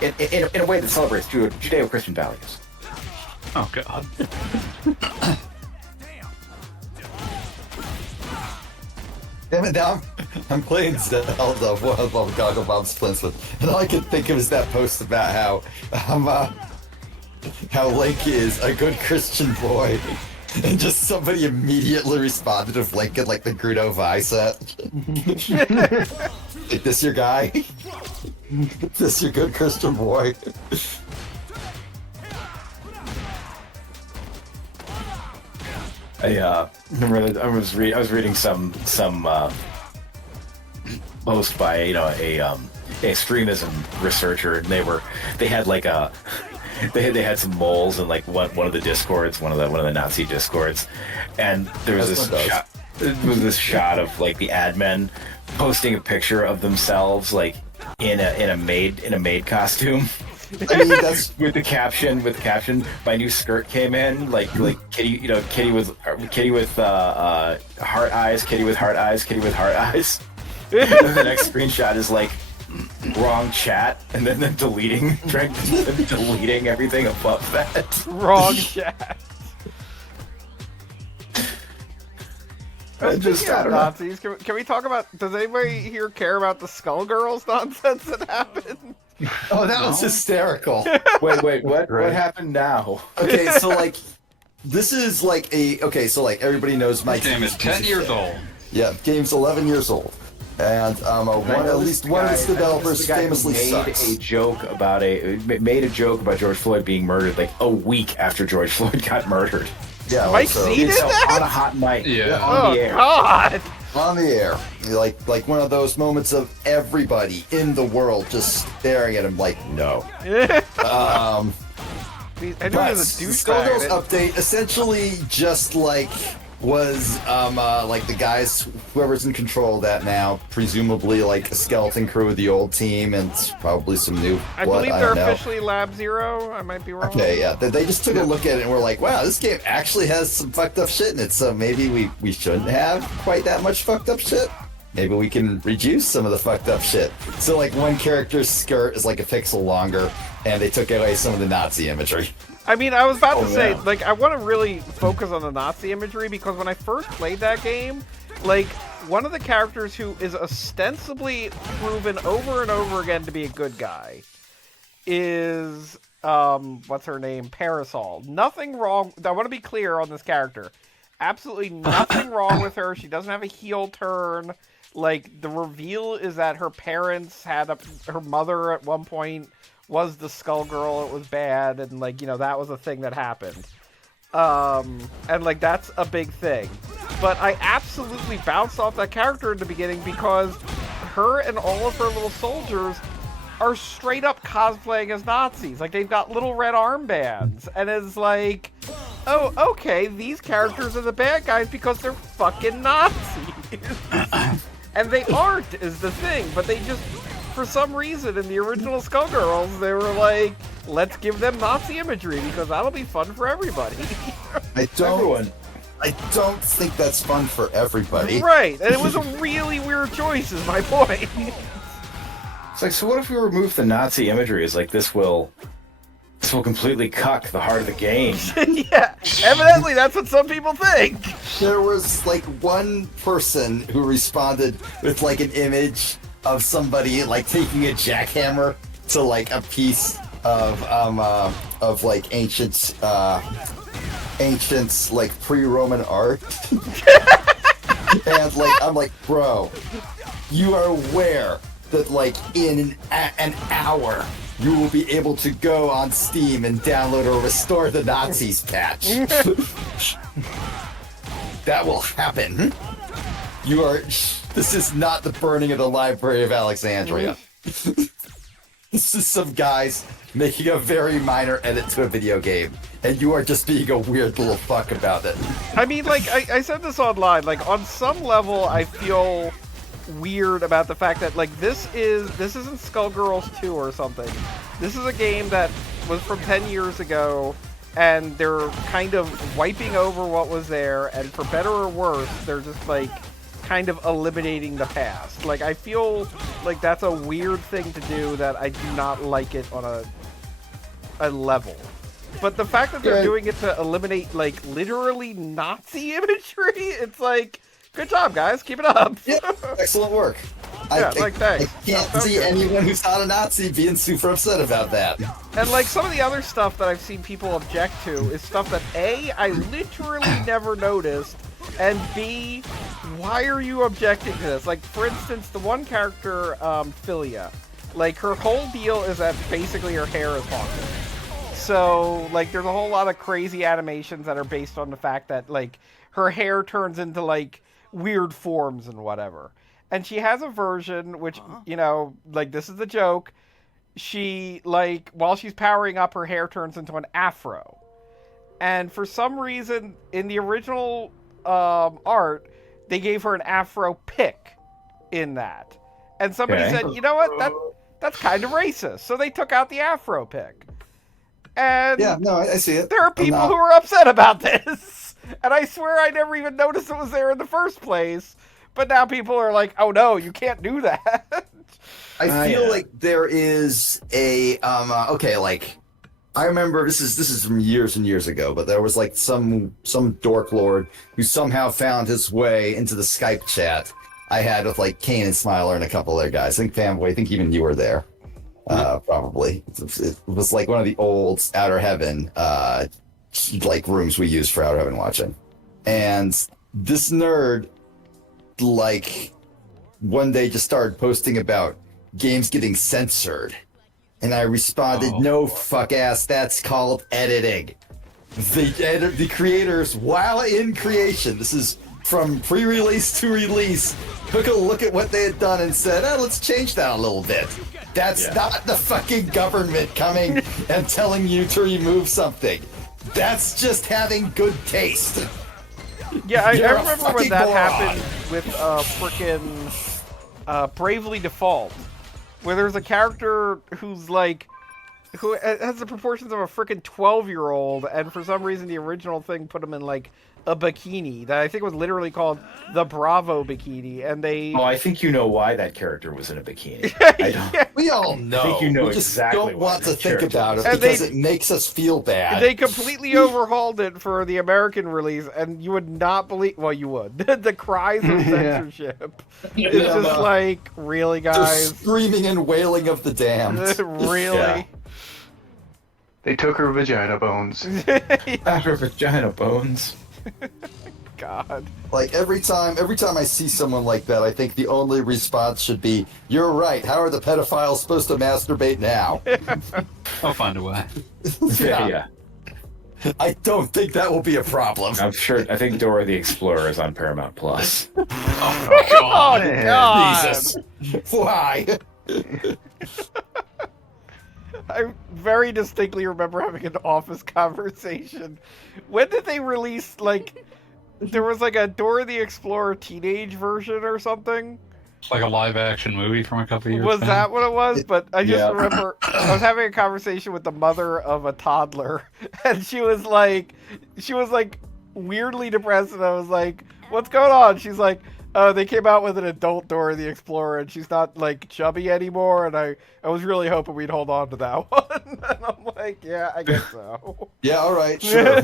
In a way that celebrates Judeo-Christian values. Oh god. Damn it, now I'm playing Zelda while Goggle Bob Splints with, and all I can think of is that post about how Link is a good Christian boy, and just somebody immediately responded with Link in like the Grudo Vi set. Like, this your guy? This your good Christian boy? I remember that I was reading some post by a extremism researcher, and they had like they had some moles in like one of the discords, one of the Nazi discords, and there was this shot of like the admin posting a picture of themselves like in a maid costume. I mean, that's with the caption, my new skirt came in, like kitty, kitty with heart eyes, kitty with heart eyes, kitty with heart eyes. And then the next screenshot is like wrong chat, and then deleting everything above that. Wrong chat. I Speaking of don't know. Nazis, can we talk about? Does anybody here care about the Skullgirls nonsense that happened? oh, that was hysterical. Wait, what happened now? Okay, so like, this is like everybody knows Mike. Game is 10 years old. Yeah, game's 11 years old, and at least one of its developers famously sucks. Made a joke about George Floyd being murdered like a week after George Floyd got murdered. Yeah, Mike so C did that? On a hot night. Yeah. On Oh the air. God! on the air, like one of those moments of everybody in the world just staring at him like, no. I knew he But was a Skullgirls douchebag. update essentially just like was like the guys, whoever's in control of that now, presumably like a skeleton crew of the old team and probably some new I blood, believe I they're don't know. officially Lab Zero. I might be wrong. Okay, yeah, they just took a look at it and were like, wow, this game actually has some fucked up shit in it, so maybe we shouldn't have quite that much fucked up shit. Maybe we can reduce some of the fucked up shit. So like one character's skirt is like a pixel longer, and they took away some of the Nazi imagery. I mean, I was about to say, yeah. like, I want to really focus on the Nazi imagery because when I first played that game, like, one of the characters who is ostensibly proven over and over again to be a good guy is, what's her name? Parasol. Nothing wrong. I want to be clear on this character. Absolutely nothing wrong with her. She doesn't have a heel turn. Like, the reveal is that her parents had her mother at one point was the Skullgirl. It was bad, and like that was a thing that happened. And like that's a big thing. But I absolutely bounced off that character in the beginning because her and all of her little soldiers are straight up cosplaying as Nazis. Like they've got little red armbands, and it's like, oh, okay, these characters are the bad guys because they're fucking Nazis. And they aren't, is the thing. But they just, for some reason, in the original Skullgirls, they were like, let's give them Nazi imagery because that'll be fun for everybody. I don't think that's fun for everybody. Right, and it was a really weird choice, is my point. It's like, so what if we remove the Nazi imagery? It's like this will completely cuck the heart of the game. Yeah, evidently that's what some people think. There was like one person who responded with like an image of somebody like taking a jackhammer to like a piece of like ancient like pre-Roman art. And like I'm like, bro, you are aware that like in an hour you will be able to go on Steam and download or restore the Nazis patch. That will happen. This is not the burning of the Library of Alexandria. This is some guys making a very minor edit to a video game, and you are just being a weird little fuck about it. I mean, like, I said this online, like, on some level, I feel weird about the fact that, like, this isn't Skullgirls 2 or something. This is a game that was from 10 years ago, and they're kind of wiping over what was there, and for better or worse, they're just, like, kind of eliminating the past. Like, I feel like that's a weird thing to do that I do not like it on a level. But the fact that they're doing it to eliminate, like, literally Nazi imagery, it's like, good job, guys. Keep it up. Yeah, excellent work. Thanks. I can't see anyone who's not a Nazi being super upset about that. And, like, some of the other stuff that I've seen people object to is stuff that, A, I literally never noticed, and B, why are you objecting to this? Like, for instance, the one character, Philia, like, her whole deal is that basically her hair is haunted. So, like, there's a whole lot of crazy animations that are based on the fact that, like, her hair turns into, like, weird forms and whatever. And she has a version which, like, this is the joke. She, like, while she's powering up, her hair turns into an afro. And for some reason, in the original art, they gave her an afro pick in that. And somebody said, you know what, that's kind of racist. So they took out the afro pick. And yeah, no, I see it. There are people who are upset about this. And I swear I never even noticed it was there in the first place. But now people are like, oh no, you can't do that. I feel like there is a like I remember this is from years and years ago, but there was like some dork lord who somehow found his way into the Skype chat I had with like Kane and Smiler and a couple other guys. I think Fanboy, I think even you were there. Probably. It was like one of the old Outer Heaven like rooms we used for Outer Heaven watching. And this nerd like one day just started posting about games getting censored. And I responded, no fuck ass, that's called editing. The creators, while in creation, this is from pre-release to release, took a look at what they had done and said, let's change that a little bit. That's not the fucking government coming and telling you to remove something. That's just having good taste. Yeah, I remember when that happened with frickin' Bravely Default, where there's a character who's like, who has the proportions of a frickin' 12-year-old, and for some reason the original thing put him in like a bikini that I think was literally called the Bravo bikini, and they... Oh, I think you know why that character was in a bikini. I don't... Yeah. We all know. I think you know we just exactly don't want to think about it and because it makes us feel bad. They completely overhauled it for the American release, and you would not believe... Well, you would. The cries of censorship. It's just like, really, guys? The screaming and wailing of the damned. Really? Yeah. They took her vagina bones. Her vagina bones. God. Like every time I see someone like that, I think the only response should be, "You're right. How are the pedophiles supposed to masturbate now?" I'll find a way. Yeah. I don't think that will be a problem. I'm sure. I think Dora the Explorer is on Paramount Plus. Oh, Oh, God. God. Jesus. Why? I very distinctly remember having an office conversation. When did they release, like, there was like a Dora the Explorer teenage version or something? It's like a live-action movie from a couple years Was back. that what it was? But I just Yeah. remember I was having a conversation with the mother of a toddler, and she was like weirdly depressed, and I was like, "What's going on?" She's like, "Oh, they came out with an adult Dora the Explorer, and she's not like chubby anymore." And I was really hoping we'd hold on to that one. And I'm like, "Yeah, I guess so." Yeah, all right, sure.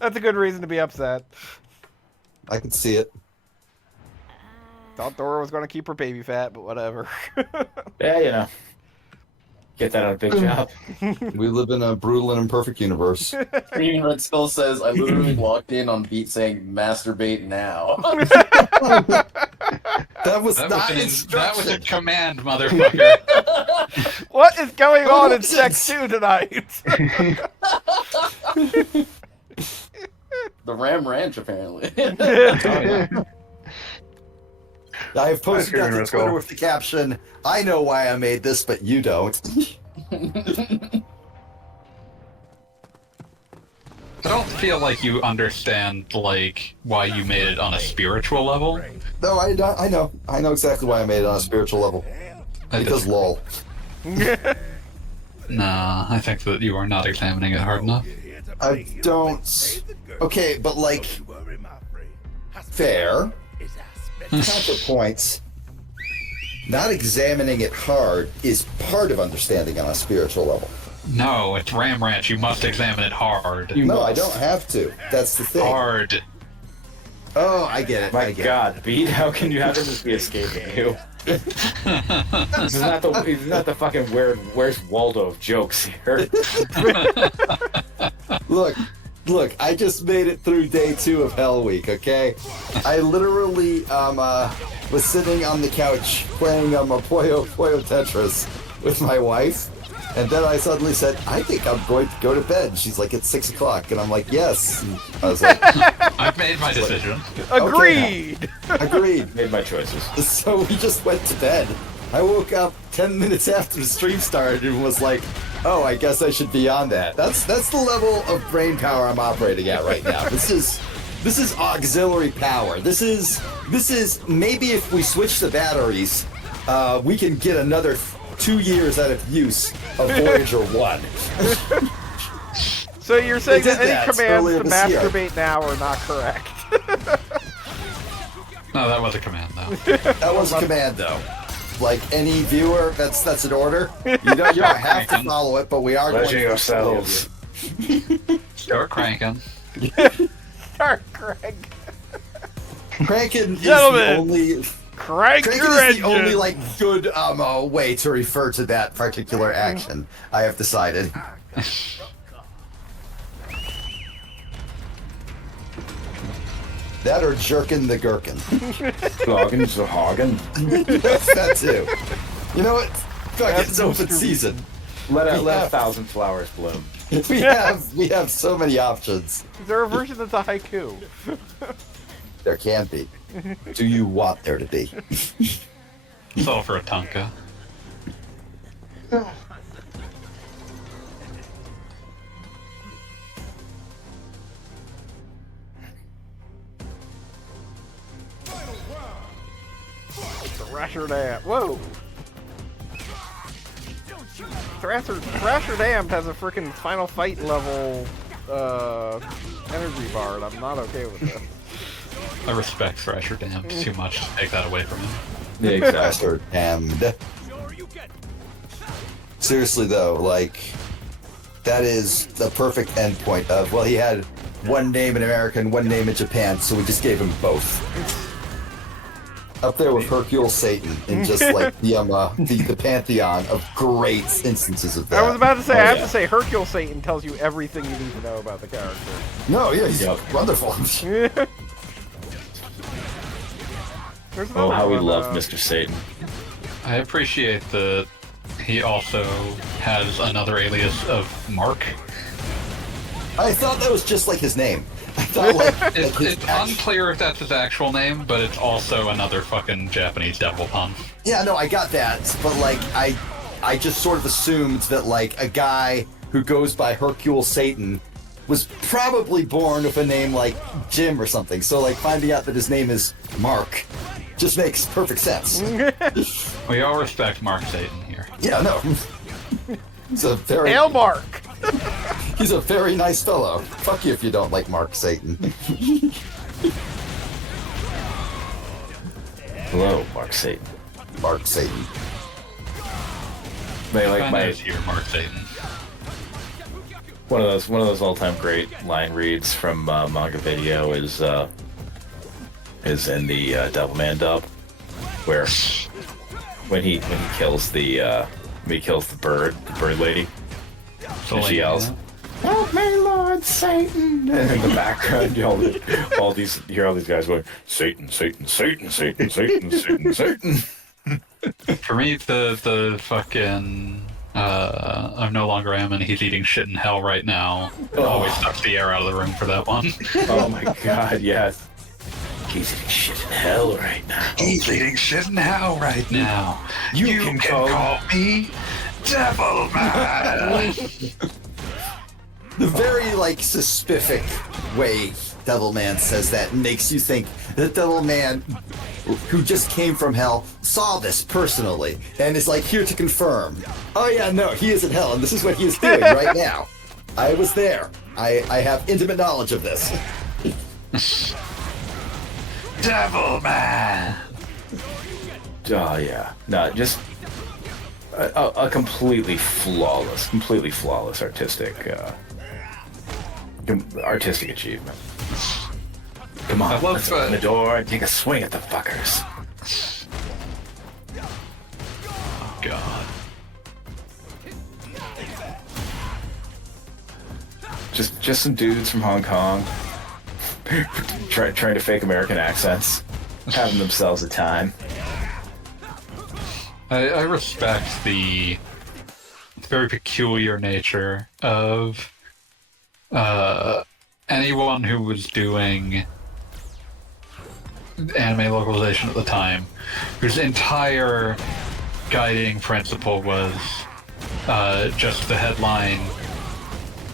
That's a good reason to be upset. I can see it. Thought Dora was going to keep her baby fat, but whatever. Yeah, you know. Get that on a big job. We live in a brutal and imperfect universe. Green Red Skull says, I literally logged in on beat saying masturbate now. That was That not was, that instruction. was a command, motherfucker. What is going on in Nonsense. Sec 2 tonight? The Ram Ranch, apparently. I have posted That's that to good, Twitter Rascal. with the caption, "I know why I made this, but you don't." I don't feel like you understand, like, why you made it on a spiritual level. No, I know exactly why I made it on a spiritual level. Because lol. Nah, I think that you are not examining it hard enough. I don't. Okay, but like, fair. Counterpoints. Not examining it hard is part of understanding on a spiritual level. No, it's Ram Ranch. You must examine it hard. No, I don't have to. That's the thing. Hard. Oh, I get it. My I get God, Beat, how can you have this be escaping you? This is not the fucking where's Waldo of jokes here. it. Look, I just made it through day 2 of Hell Week, okay? I literally was sitting on the couch playing a Puyo Tetris with my wife, and then I suddenly said, I think I'm going to go to bed. She's like, it's 6 o'clock, and I'm like, yes. And I was like, I've made my decision. Agreed! agreed. Made my choices. So we just went to bed. I woke up 10 minutes after the stream started and was like, oh, I guess I should be on that. That's the level of brain power I'm operating at right now. This is auxiliary power. This is maybe if we switch the batteries, we can get another 2 years out of use of Voyager 1. So you're saying They did that any that commands earlier to this year. masturbate now are not correct? No, that was a command, though. That was a command, though. Like any viewer, that's an order. You don't have to follow it, but we are going Pleasure to yourselves. Start cranking. Start Craig. Cranking is the Gentlemen, only. Crank Cranking your is engine! the only like good way to refer to that particular action. I have decided. That or jerkin the gherkin. Floggins the Hagen. That's that too. You know what? Fuck it, it's open season. Let a Yeah. 1,000 flowers bloom. We have so many options. Is there a version that's a haiku? There can be. Do you want there to be? It's all for a Tonka. Thrasher Dam. Whoa! Thrasher Damned has a freaking Final Fight level energy bar, and I'm not okay with that. I respect Thrasher Dam too much to take that away from him. Yeah, exactly. Bastard damned. Seriously though, like that is the perfect endpoint of well, he had one name in America and one name in Japan, so we just gave him both. Up there with Hercule Satan and just like the pantheon of great instances of that. I was about to say, Oh, I have yeah. to say, Hercule Satan tells you everything you need to know about the character. No, yeah, he's Yep. wonderful. There's Oh, another how we one, love Mr. Satan. I appreciate that he also has another alias of Mark. I thought that was just like his name. I thought like It's, his it's act- unclear if that's his actual name, but it's also another fucking Japanese devil pun. Yeah, no, I got that, but like I just sort of assumed that like a guy who goes by Hercule Satan was probably born with a name like Jim or something. So like finding out that his name is Mark just makes perfect sense. We all respect Mark Satan here. Yeah, no. He's a very Hail Mark! he's a very nice fellow. Fuck you if you don't like Mark Satan. Hello, Mark Satan. Mark Satan. They like Kinda my is here, Mark Satan. one of those all-time great line reads from manga video is in the Devilman dub, where when he kills the bird lady, So, and she yells, "Help me, Lord Satan!" And in the background, you hear all these guys going, "Satan, Satan, Satan, Satan, Satan, Satan, Satan." For me, the fucking I'm no longer am, and he's eating shit in hell right now. It always sucks the air out of the room for that one. Oh my God, yes. He's eating shit in hell right now. He's eating shit in hell right now. You can call me Devil Man. The very like specific way Devilman says that makes you think that Devilman, who just came from hell, saw this personally and is like here to confirm. Oh yeah, no, he is in hell, and this is what he is doing right now. I was there. I have intimate knowledge of this. Devil Man. Oh yeah, no, just a completely flawless artistic achievement. Come on, I love, let's open the door and take a swing at the fuckers. God. Just some dudes from Hong Kong trying to fake American accents, having themselves a time. I respect the very peculiar nature of anyone who was doing anime localization at the time, whose entire guiding principle was just the headline,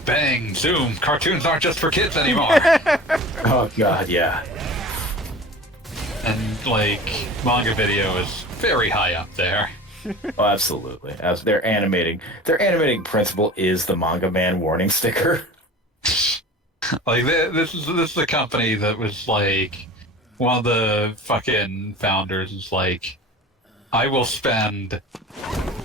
bang, zoom, cartoons aren't just for kids anymore. Oh God, yeah. And like, manga video is very high up there. Oh, absolutely. As their animating principle is the manga man warning sticker. Like this is a company that was like, one of the fucking founders is like, I will spend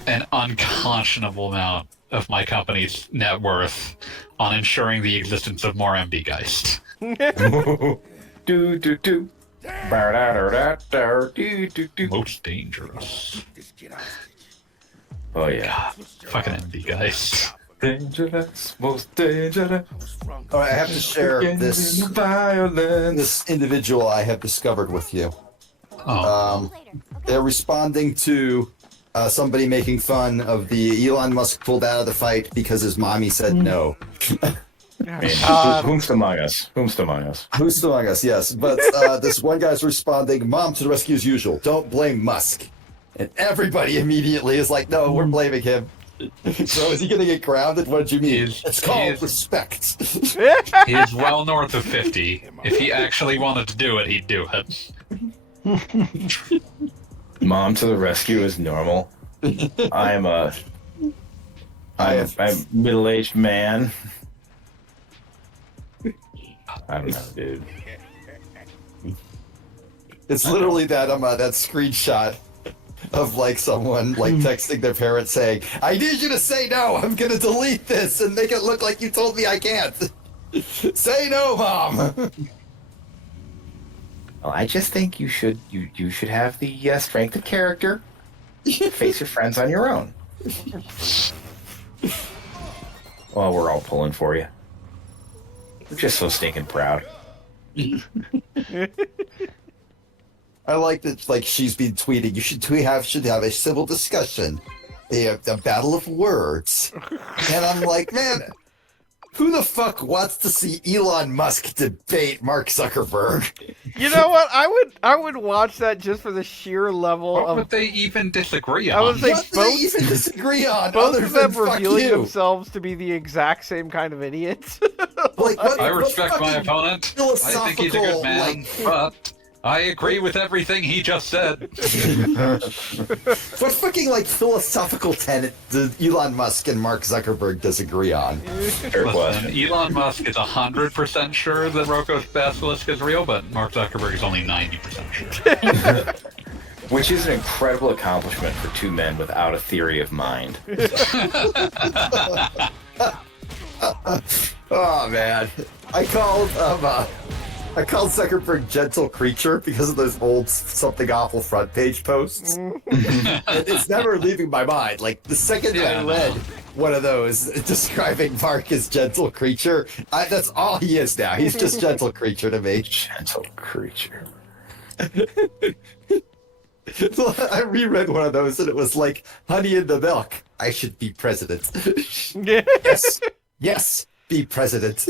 an unconscionable amount of my company's net worth on ensuring the existence of more MD Geist. Do do do. Do. Most dangerous. Oh yeah. Fucking MD Geist. Dangerous, most dangerous. All right, I have to share this Violence. individual I have discovered with you. Oh, They're responding to somebody making fun of the Elon Musk pulled out of the fight because his mommy said no. Whomst among us? Whomst among us? Who's still among us? Yes, but this one guy's responding, "Mom to the rescue as usual. Don't blame Musk." And everybody immediately is like, "No, we're blaming him." So is he going to get grounded? What did you mean? It's called respect. he is well north of 50. If he actually wanted to do it, he'd do it. Mom to the rescue is normal. I'm a middle-aged man. I don't know, dude. It's literally that that screenshot of like someone like texting their parents saying, "I need you to say no. I'm gonna delete this and make it look like you told me I can't." Say no, Mom. Well, I just think you should have the strength of character. Face your friends on your own. Well, we're all pulling for you. We're just so stinking proud. I like that. Like she's been tweeting, you should have a civil discussion, a battle of words, and I'm like, man, who the fuck wants to see Elon Musk debate Mark Zuckerberg? You know what? I would watch that just for the sheer level What of. would they even disagree on? I would say What do both. they even disagree on? Both other of them than fuck revealing you? themselves to be the exact same kind of idiots. Like, what, I what respect my fucking opponent. I think he's a philosophical, good man, like- but I agree with everything he just said. What fucking like philosophical tenet do Elon Musk and Mark Zuckerberg disagree on? Fair Listen, question. Elon Musk is 100% sure that Roko's basilisk is real, but Mark Zuckerberg is only 90% sure. Which is an incredible accomplishment for two men without a theory of mind. Oh man, I called Zuckerberg gentle creature because of those old something awful front page posts. And it's never leaving my mind. Like the second Yeah, I read one of those describing Mark as gentle creature, that's all he is now. He's just gentle creature to me. Gentle creature. I reread one of those and it was like honey in the milk. I should be president. Yes, yes, be president.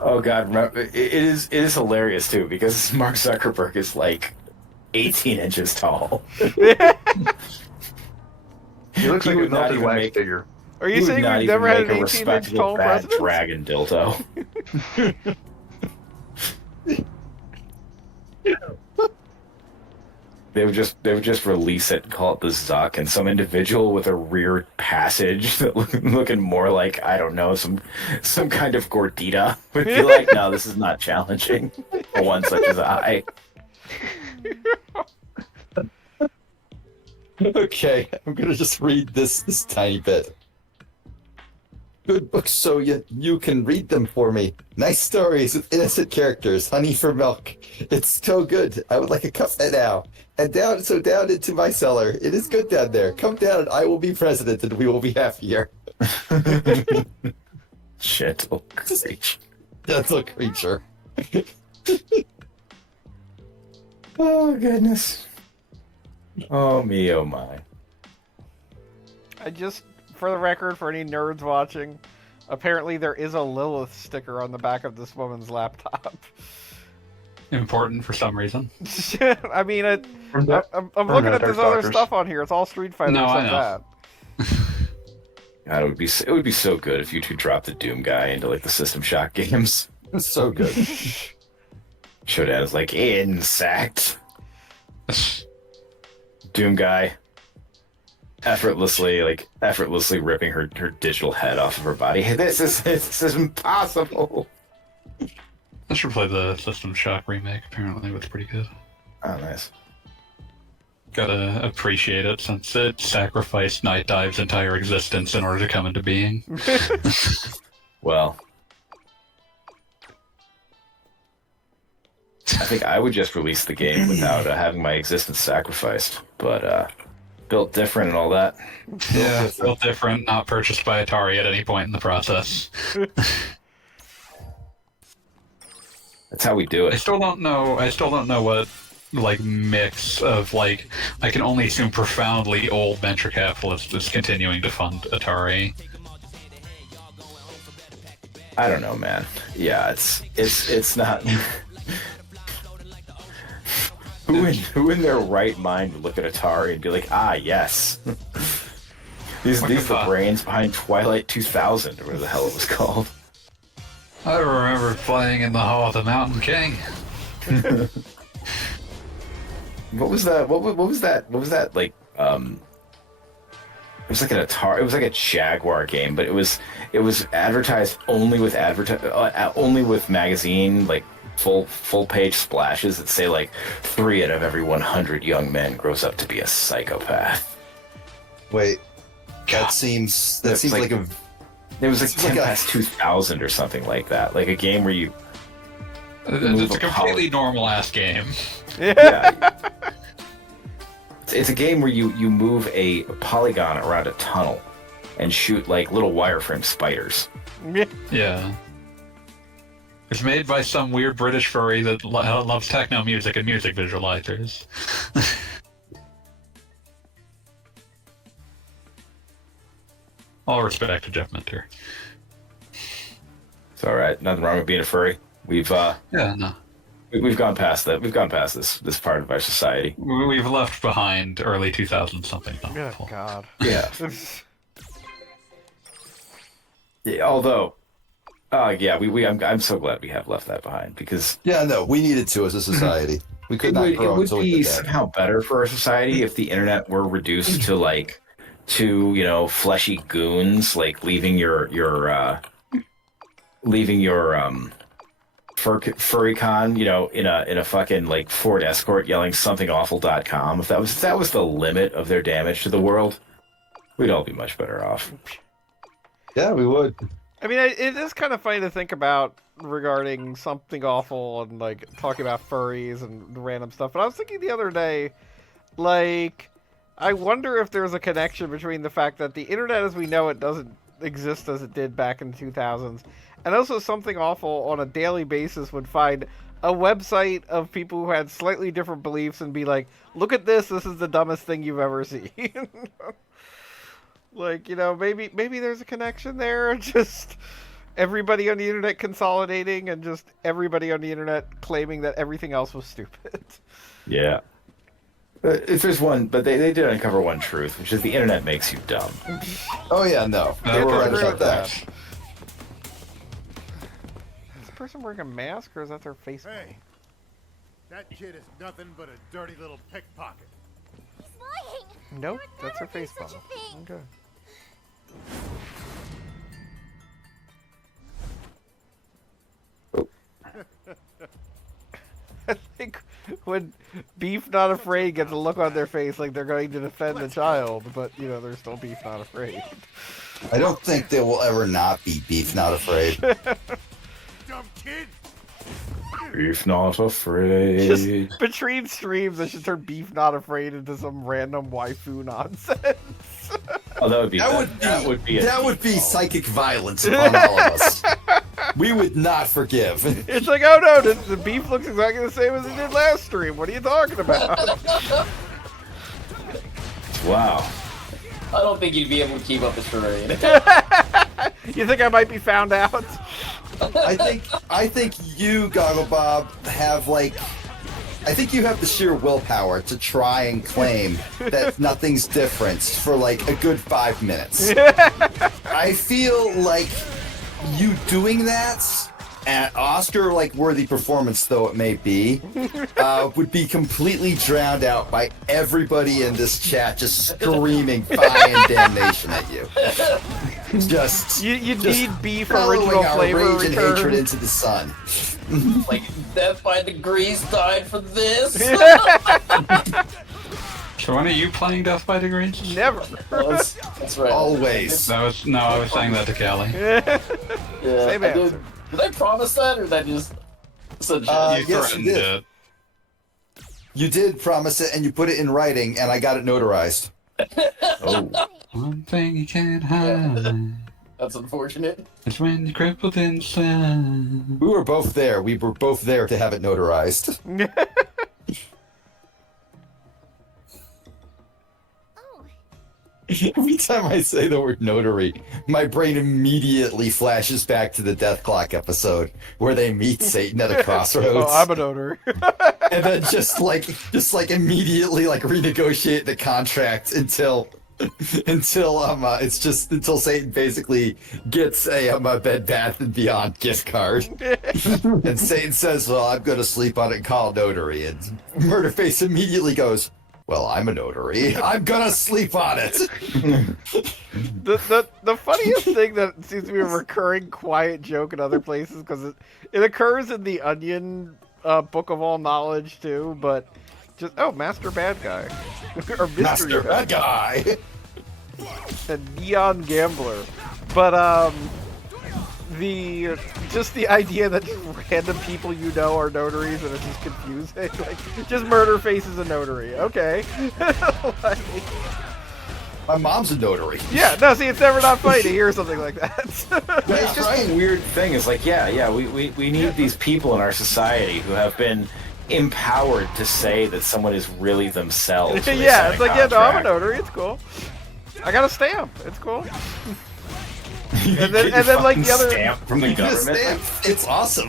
Oh god, remember, it is hilarious too because Mark Zuckerberg is like 18 inches tall. He looks He like a would not melted even wax make- figure. Are He you would saying not we've even never had make an a 18-inch respectable tall bad president? dragon dildo. They would just release it and call it the Zuck, and some individual with a rear passage that looking more like, I don't know, some kind of gordita would be like, no, this is not challenging for one such as I. Okay, I'm gonna just read this tiny bit. Good books, so you can read them for me. Nice stories with innocent characters. Honey for milk. It's so good. I would like a cup now. And down into my cellar. It is good down there. Come down and I will be president and we will be happier. Gentle creature. Gentle creature. Oh goodness. Oh me, oh my. I just, for the record, for any nerds watching, apparently there is a Lilith sticker on the back of this woman's laptop. Important for some reason. I mean, I'm From the- looking at Dark this other Doctors. stuff on here. It's all Street Fighter No, I except know. that. God, it would be so good if you two dropped the Doom guy into like the System Shock games. It's so good. Should have like insect. Doom guy effortlessly ripping her digital head off of her body. This is impossible. I should play the System Shock remake. Apparently, it was pretty good. Oh, nice. Gotta appreciate it since it sacrificed Night Dive's entire existence in order to come into being. Well, I think I would just release the game without having my existence sacrificed. But built different and all that. Yeah, built different, not purchased by Atari at any point in the process. That's how we do I it. still don't know what like mix of like I can only assume profoundly old venture capitalists is continuing to fund Atari. I don't know, man. Yeah, it's not. Who in their right mind would look at Atari and be like, ah, yes. these are the brains behind Twilight 2000 or whatever the hell it was called. I remember playing in the Hall of the Mountain King. What was that? What was that? What was that like? It was like an Atari. It was like a Jaguar game, but it was advertised only with only with magazine like full page splashes that say like 3 out of every 100 young men grows up to be a psychopath. Wait, God. that seems It's like a It was like It's 10 like a- past 2000 or something like that. Like a game where you It's a completely normal ass game. Yeah. It's a game where you move a polygon around a tunnel and shoot like little wireframe spiders. Yeah. It's made by some weird British furry that loves techno music and music visualizers. All respect to Jeff Minter. It's all right. Nothing wrong with being a furry. We've Yeah, no. we've gone past that. We've gone past this part of our society. We've left behind early 2000s something. Oh, God. Yeah. Yeah. Although, yeah, I'm so glad we have left that behind because Yeah, no, we needed to as a society. We could not it grow would until we be did that. somehow better for our society if the internet were reduced to like two fleshy goons like leaving your furrycon in a fucking like Ford Escort yelling somethingawful.com. If that was the limit of their damage to the world, we'd all be much better off. Yeah, we would. I mean, it is kind of funny to think about regarding something awful and like talking about furries and random stuff. But I was thinking the other day, like, I wonder if there's a connection between the fact that the internet as we know it doesn't exist as it did back in the 2000s, and also something awful on a daily basis would find a website of people who had slightly different beliefs and be like, look at this is the dumbest thing you've ever seen. Like, maybe there's a connection there. Just everybody on the internet consolidating and just everybody on the internet claiming that everything else was stupid. Yeah. If there's one, but they did uncover one truth, which is the internet makes you dumb. Oh yeah, no, they were I right agree about with that. Is this person wearing a mask or is that their face? Hey, that kid is nothing but a dirty little pickpocket. He's lying. Nope, He would that's her never do face such a model. thing. Okay. I think when Beef Not Afraid gets a look on their face like they're going to defend the child, but they're still Beef Not Afraid. I don't think there will ever not be Beef Not Afraid. Dumb kid. Beef not afraid. Just between streams, I should turn Beef Not Afraid into some random waifu nonsense. Oh, that would be psychic violence upon all of us. We would not forgive. It's like, oh no, the beef looks exactly the same as it did last stream. What are you talking about? Wow. I don't think you'd be able to keep up the charade. You think I might be found out? I think you, Goggle Bob, have I think you have the sheer willpower to try and claim that nothing's different for like a good 5 minutes. I feel like you doing that, and Oscar worthy performance though it may be, would be completely drowned out by everybody in this chat just screaming fire and damnation at you. You just need beef bellowing original our flavor rage and hatred return. into the sun. Like, Death by Degrees died for this? So when are you playing Death by Degrees? Never. Well, that's right. Always. I was saying that to Callie. Yeah, Same I answer. did I promise that, or that just such You Yes, you threatened did. it. You did promise it, and you put it in writing, and I got it notarized. Oh. One thing you can't hide That's unfortunate. is when you're crippled inside. We were both there. We were both there to have it notarized. Oh, Every time I say the word notary, my brain immediately flashes back to the Death Clock episode where they meet Satan at a crossroads, Oh, I'm a notary. and then just immediately renegotiate the contract until Satan basically gets a Bed Bath and Beyond gift card, and Satan says, "Well, I'm going to sleep on it and call a notary," and Murderface immediately goes, "Well, I'm a notary. I'm gonna sleep on it." The funniest thing that seems to be a recurring quiet joke in other places, because it occurs in the Onion Book of All Knowledge too, but just Master Bad Guy or Mystery Master Bad Guy. the Neon Gambler, but just the idea that random people you know are notaries and it's just confusing. Like, just Murderface is a notary. Okay. Like, My mom's a notary. yeah, no, see, it's never not funny to hear something like that. It's just a weird thing. It's like, we need these people in our society who have been empowered to say that someone is really themselves. when they Yeah, sign it's like, yeah, no, I'm a contract. notary. It's cool. I got a stamp. It's cool. You And get then your like fucking the other, stamp from the government. It's awesome.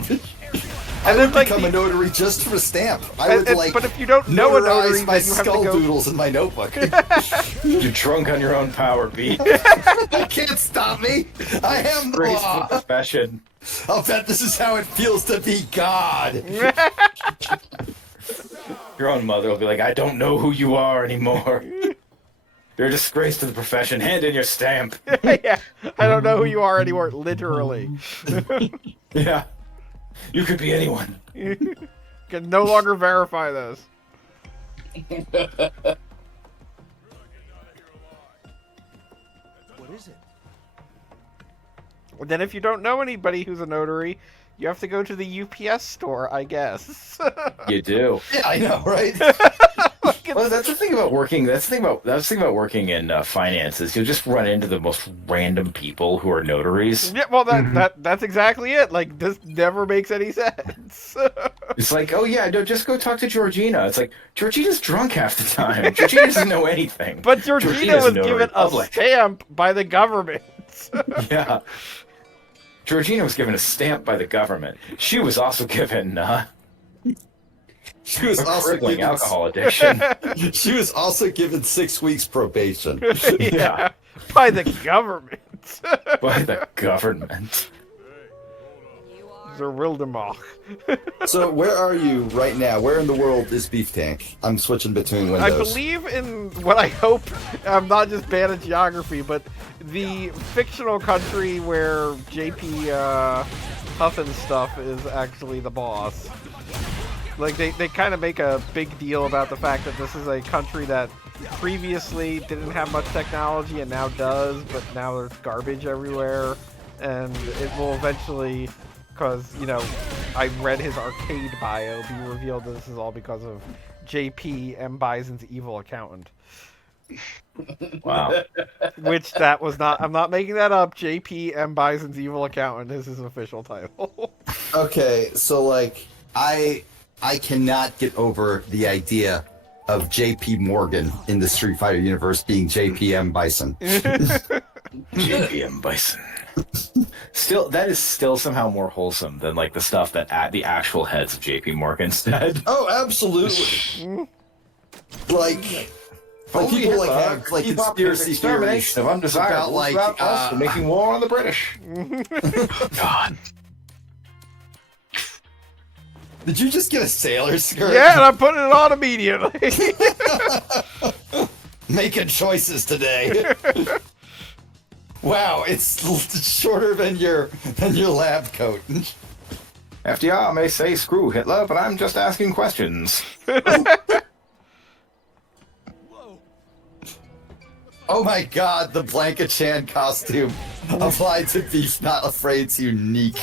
and then like Become the, a notary just for a stamp. I would like. but if you don't know a notary, notarize my then you have to skull go. doodles in my notebook. You're drunk on your own power, Pete. You can't stop me. I am the Graceful law. profession. I'll bet this is how it feels to be God. Your own mother will be like, I don't know who you are anymore. You're a disgrace to the profession. Hand in your stamp. Yeah, I don't know who you are anymore. Literally, Yeah. You could be anyone. can no longer verify this. What is it? Then if you don't know anybody who's a notary, you have to go to the UPS store, I guess. You do. Yeah, I know, right? Well, that's the thing about working. That's the thing about working in finances. You'll just run into the most random people who are notaries. Yeah, well, that's exactly it. Like, this never makes any sense. It's like, oh yeah, no, just go talk to Georgina. It's like Georgina's drunk half the time. Georgina doesn't know anything. But Georgina Georgina's was notary given a public. stamp by the government. Yeah. Georgina was given a stamp by the government. She was also given She was a also crippling given, alcohol addiction. She was also given 6 weeks probation. Yeah, by the government. By the government. The Wildermach. So where are you right now? Where in the world is Beef Tank? I'm switching between I windows. believe in what I hope. I'm not just bad at geography, but the fictional country where JP Huff and stuff is actually the boss. Like, they kind of make a big deal about the fact that this is a country that previously didn't have much technology and now does, but now there's garbage everywhere, and it will eventually, because, you know, I read his arcade bio, be revealed that this is all because of JP M. Bison's evil accountant. Wow. Which that was not, I'm not making that up, JP M. Bison's evil accountant is his official title. Okay, so like I cannot get over the idea of JP Morgan in the Street Fighter universe being JPM Bison. JPM Bison. Still, that is still somehow more wholesome than like the stuff that the actual heads of JP Morgan said. Oh, absolutely. Like people like have like conspiracy theories of undesirables about like also making war on the British. God. Did you just get a sailor skirt? Yeah, and I'm putting it on immediately. Making choices today. Wow, it's shorter than your lab coat. FDR may say screw Hitler, but I'm just asking questions. Oh my god, the Blanca Chan costume applied to Beef Not Afraid's unique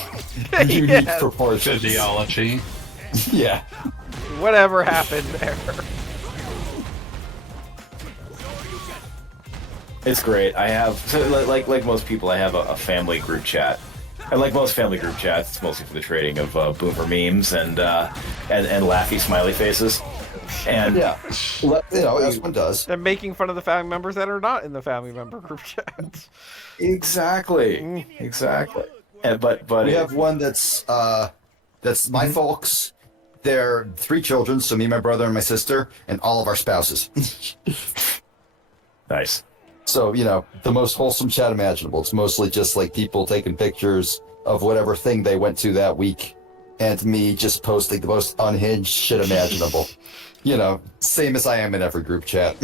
Yes. proportions. Physiology. Yeah. Whatever happened there. It's great. I have, so like most people, I have a family group chat. And like most family group chats, it's mostly for the trading of boomer memes and laughy smiley faces. And Yeah. You know, as one does. They're making fun of the family members that are not in the family member group chats. exactly. And, but We have one that's my folks. They're 3 children, so me, my brother, and my sister, and all of our spouses. nice. So, you know, the most wholesome chat imaginable. It's mostly just like people taking pictures of whatever thing they went to that week, and me just posting the most unhinged shit imaginable. You know, same as I am in every group chat.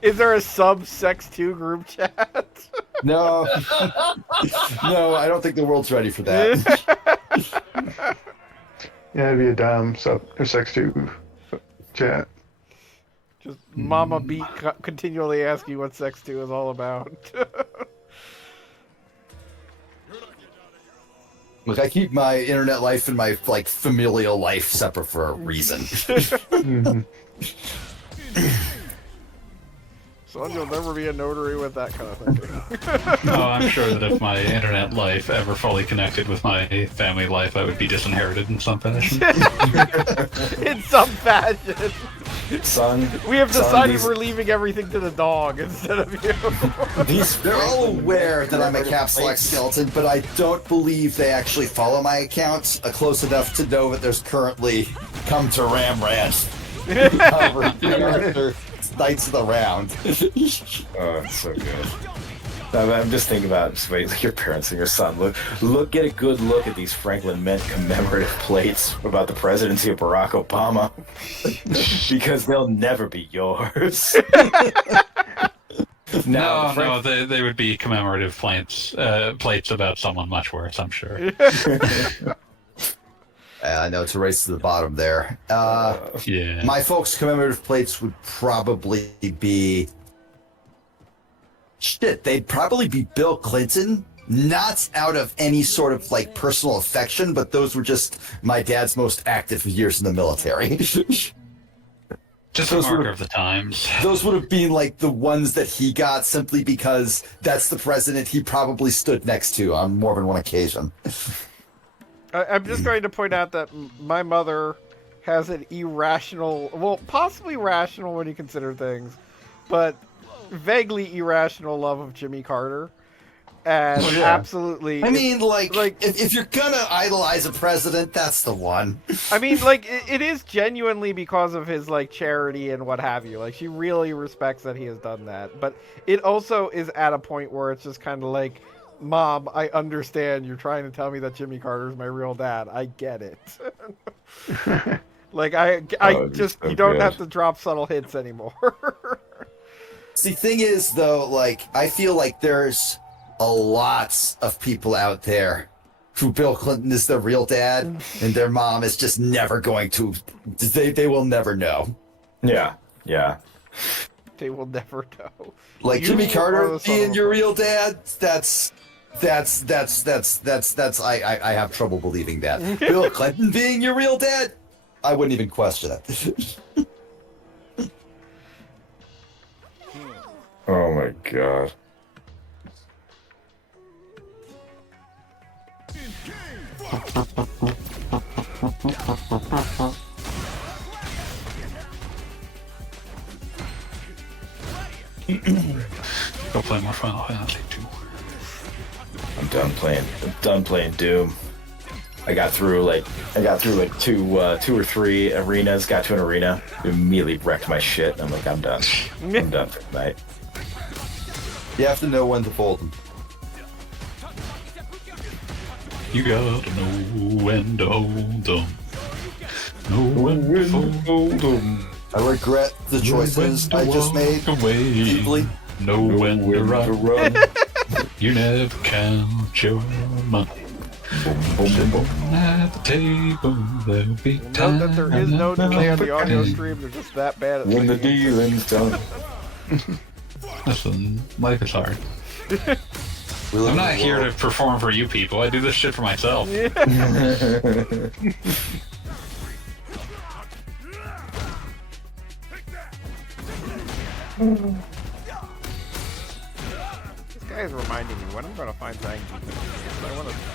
Is there a sub-Sex 2 group chat? No. No, I don't think the world's ready for that. Yeah, it'd be a Dom sub or sex 2 chat. Just Mama Beat continually asking what Sex 2 is all about. Look, I keep my internet life and my familial life separate for a reason. Mhm. Son, you'll never be a notary with that kind of thinking. Oh, I'm sure that if my internet life ever fully connected with my family life, I would be disinherited in some fashion. In some fashion. Son, We have son, decided these- we're leaving everything to the dog instead of you. They're all aware that I'm a caps lock skeleton, but I don't believe they actually follow my accounts close enough to know that there's currently come to Ram Ranch. Knights of the Round. Oh, it's so good. I'm just thinking about just wait, like your parents and your son. Get a good look at these Franklin Mint commemorative plates about the presidency of Barack Obama, because they'll never be yours. No, they would be commemorative plates about someone much worse, I'm sure. I know it's a race to the bottom there. Yeah. My folks' commemorative plates would probably be... Shit, they'd probably be Bill Clinton. Not out of any sort of personal affection, but those were just my dad's most active years in the military. Just a those marker were- of the times. Those would have been the ones that he got simply because that's the president he probably stood next to on more than one occasion. I'm just going to point out that my mother has an irrational, well, possibly rational when you consider things, but vaguely irrational love of Jimmy Carter. And Oh, yeah. absolutely... I mean, like- if you're gonna idolize a president, that's the one. I mean, it is genuinely because of his, charity and what have you. She really respects that he has done that. But it also is at a point where it's just kind of Mom, I understand you're trying to tell me that Jimmy Carter's my real dad. I get it. Oh, just, so you don't good. have to drop subtle hits anymore. See, thing is, though, I feel like there's a lot of people out there who Bill Clinton is their real dad, and their mom is just never going to. They will never know. Yeah. They will never know. Jimmy You are Carter the son of being a your bitch. real dad. That's I have trouble believing that. Bill Clinton being your real dad, I wouldn't even question it. Oh my god. Go play more Final Fantasy 2. I'm done playing Doom. I got through two or three arenas, got to an arena, immediately wrecked my shit. I'm I'm done. I'm done for the night. You have to know when to fold them. You gotta know when to hold them. Know when to fold them. I regret the choices I just made deeply. Know when to run. You never count your money. At the table, there'll be Note time. that there is no delay on the audio stream. They're just that bad at When the singing. dealing's done. Listen, life is hard. We live I'm in not a here to world- perform for you people. I do this shit for myself. This guy is reminding me when I'm going to find Zang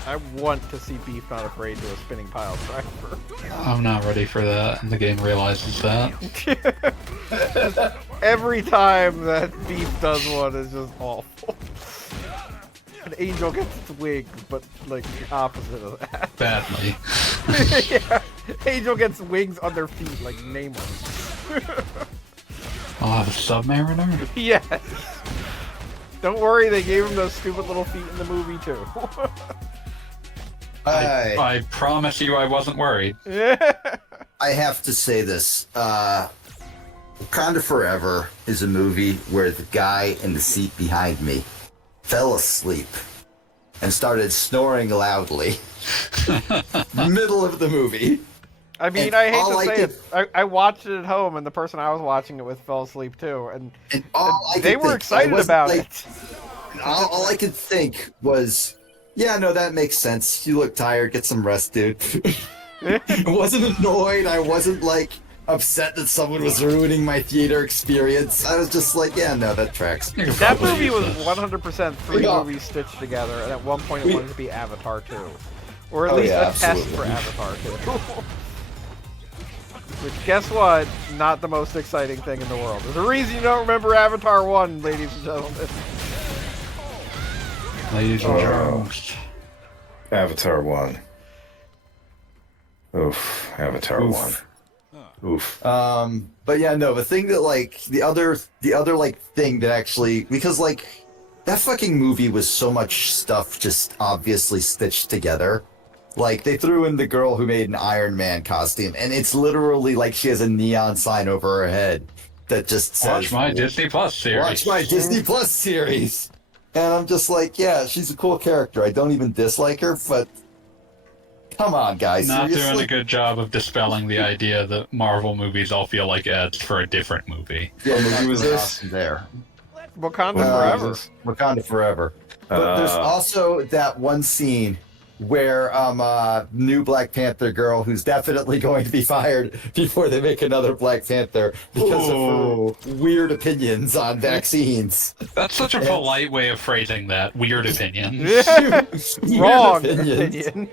I want to see Beef Not Afraid to a spinning pile driver. I'm not ready for that, and the game realizes that. Every time that Beef does one is just awful. An angel gets its wings, but the opposite of that. Badly. Yeah, angel gets wings on their feet like Namor. I'll have a Submariner? Yes. Don't worry, they gave him those stupid little feet in the movie too. I promise you I wasn't worried. I have to say this. Wakanda Forever is a movie where the guy in the seat behind me fell asleep and started snoring loudly. Middle of the movie. I mean, And I hate all to I say could- it. I watched it at home, and the person I was watching it with fell asleep too, and And all I they could were think- I excited wasn't, about like, it. All I could think was, Yeah, no, that makes sense. You look tired. Get some rest, dude. I wasn't annoyed. I wasn't like upset that someone was ruining my theater experience. I was just like, yeah, no, that tracks. You could That probably movie use was this. 100% three Yeah. movies stitched together, and at one point it wanted to be Avatar 2. Or at Oh, least yeah, a test absolutely. for Avatar 2. Which, guess what? Not the most exciting thing in the world. There's a reason you don't remember Avatar 1, ladies and gentlemen. Ladies and gentlemen. Avatar 1. Oof. Avatar Oof. 1. Oof. But yeah, no, the thing that like the other like thing that actually, because like that fucking movie was so much stuff just obviously stitched together. Like they threw in the girl who made an Iron Man costume, and it's literally like she has a neon sign over her head that just says Watch my Disney Plus series. Watch my Disney Plus series. And I'm just like, yeah, she's a cool character. I don't even dislike her, but come on, guys. Not doing seriously? a good job of dispelling the idea that Marvel movies all feel like ads for a different movie. What movie was this? Awesome there. Wakanda What Forever. was this? Wakanda Forever. But there's also that one scene where new Black Panther girl who's definitely going to be fired before they make another Black Panther because of her weird opinions on vaccines. That's such a polite way of phrasing that. Weird opinion. Weird Wrong opinions. opinion.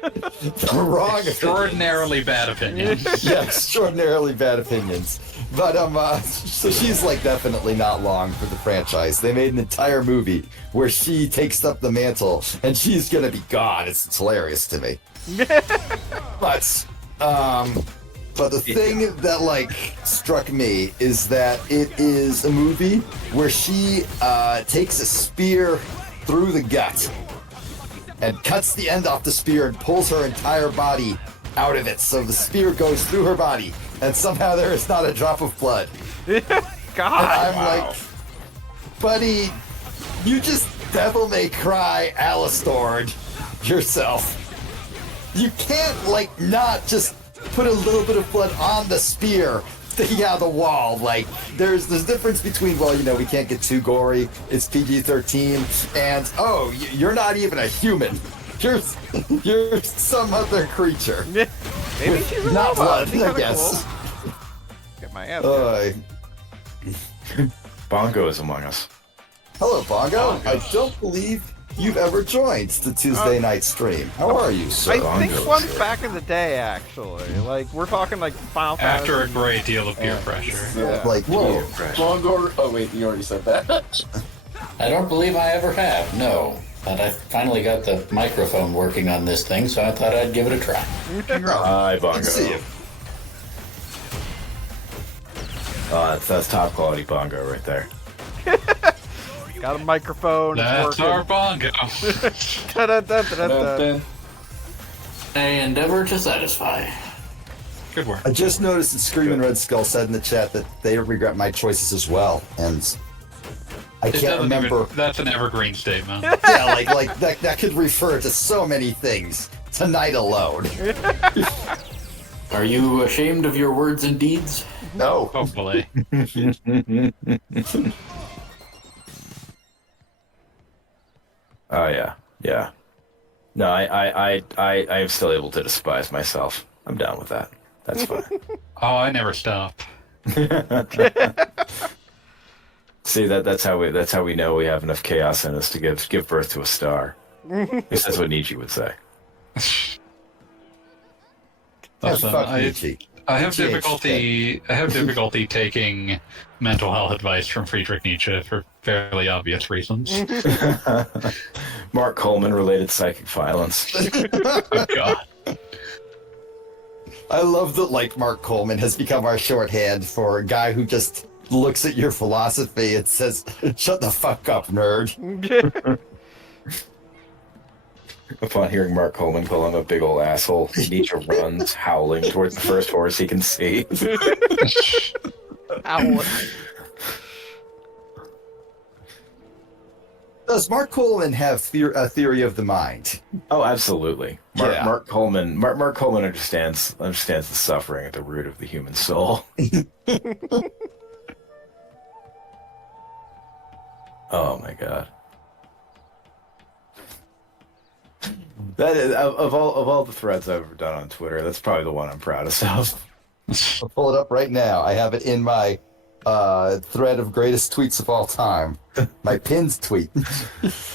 Wrong opinions. Extraordinarily bad opinion. Yeah, extraordinarily bad opinions. But so she's like definitely not long for the franchise. They made an entire movie where she takes up the mantle and she's gonna be gone. It's hilarious to me. But the thing that like struck me is that it is a movie where she takes a spear through the gut and cuts the end off the spear and pulls her entire body out of it. So the spear goes through her body, and somehow there is not a drop of blood. God. And I'm like, buddy, you just devil may cry Alistored yourself. You can't like not just put a little bit of blood on the spear sticking out of the wall. Like there's a difference between, well, you know, we can't get too gory, it's PG-13, and oh, you're not even a human. You're some other creature. Maybe she's a Not robot. blood, That'd be I kinda guess. cool. Get my ass. Bongo is among us. Hello, Bongo. I don't believe you've ever joined the Tuesday night stream. How are you, sir? I think Bongo's once here. back in the day, actually. Like, we're talking like Final After a Fantasy. great deal of peer pressure. Yeah. Like, whoa. Bongo. Oh wait, you already said that. I don't believe I ever have, no. But I finally got the microphone working on this thing, so I thought I'd give it a try. Hi, Bongo. Good to see you. That's top quality Bongo right there. Got a microphone. It's That's working. our bongo. Da-da-da-da-da. I endeavor to satisfy. Good work. I just noticed that Screaming Red Skull said in the chat that they regret my choices as well, and I It can't doesn't remember. even- that's an evergreen statement. Yeah, like that could refer to so many things. Tonight alone. Are you ashamed of your words and deeds? No. Hopefully. Oh yeah, yeah. No, I am still able to despise myself. I'm down with that. That's fine. Oh, I never stop. See that's how we know we have enough chaos in us to give birth to a star. At least that's what Nietzsche would say. Listen, fuck I Nietzsche. have Nietzsche ain't difficulty taking mental health advice from Friedrich Nietzsche for fairly obvious reasons. Mark Coleman related psychic violence. Oh God. I love that like Mark Coleman has become our shorthand for a guy who just looks at your philosophy and says, "Shut the fuck up, nerd." Upon hearing Mark Coleman call him a big old asshole, Nietzsche runs howling towards the first horse he can see. Ow. Does Mark Coleman have a theory of the mind? Oh, absolutely. Yeah. Mark Coleman understands the suffering at the root of the human soul. Oh my god. That is, of all the threads I've ever done on Twitter, that's probably the one I'm proudest of. I'll pull it up right now. I have it in my thread of greatest tweets of all time. My pinned tweet.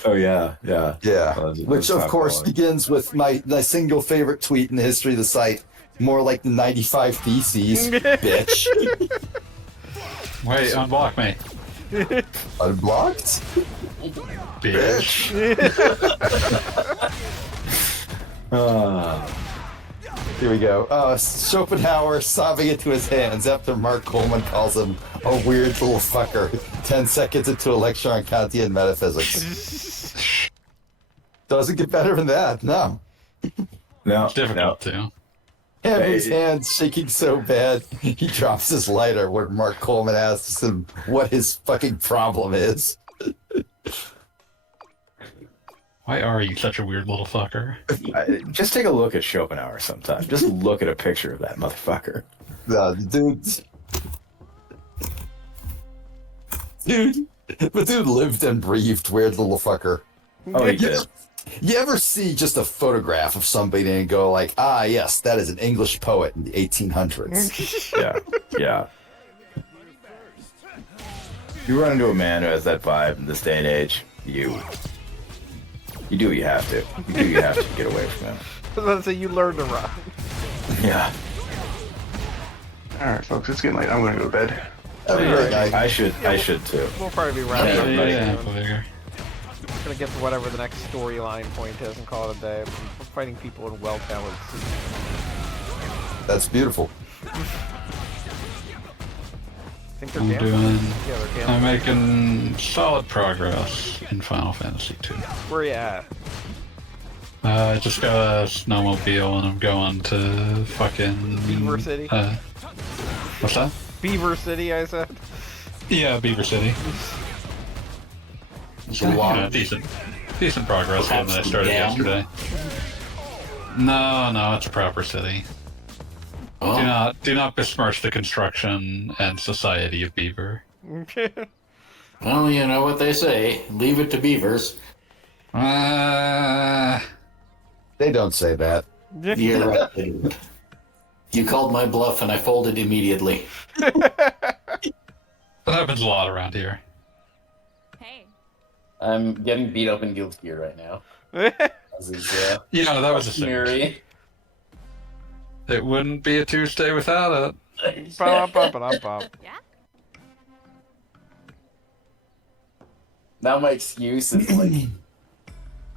Oh yeah. Yeah. Well, Which, of course, begins with my single favorite tweet in the history of the site. More like the 95 Theses, bitch. Wait, unblock me. Unblocked? Bitch. Here we go. Schopenhauer sobbing into his hands after Mark Coleman calls him a weird little fucker 10 seconds into a lecture on Kantian metaphysics. Doesn't get better than that, no. No, It's difficult to. His hands shaking so bad, he drops his lighter when Mark Coleman asks him what his fucking problem is. Why are you such a weird little fucker? Just take a look at Schopenhauer sometime. Just look at a picture of that motherfucker. But dude lived and breathed weird little fucker. Oh, he did. You ever see just a photograph of somebody and go like, ah, yes, that is an English poet in the 1800s? Yeah. You run into a man who has that vibe in this day and age, you do what you have to. You do what you have to get away from him. Let's say you learn to run. Yeah. All right, folks, it's getting late. I'm going to go to bed. Have a great night. I should too. We'll probably be wrapping up pretty Yeah, soon. figure. We're gonna get to whatever the next storyline point is and call it a day. We're fighting people in well-balanced cities. That's beautiful. I think they're I'm dancing. doing. Yeah, they're I'm dancing. making solid progress in Final Fantasy II. Where you at? I just got a snowmobile and I'm going to fucking Beaver City? What's that? Beaver City, I said. Yeah, Beaver City. So, long- decent progress Perhaps that I started down? yesterday. No, it's a proper city. Oh, Do not besmirch the construction and society of Beaver. well, you know what they say. Leave it to beavers. Uh, They don't say that. You're right. they didn't. You called my bluff and I folded immediately. that happens a lot around here. Hey. I'm getting beat up in Guild Gear right now. As is, Yeah, that was a thing. Mary. It wouldn't be a Tuesday without it. Ba-ba-ba-ba-ba. Yeah? Now my excuse is like,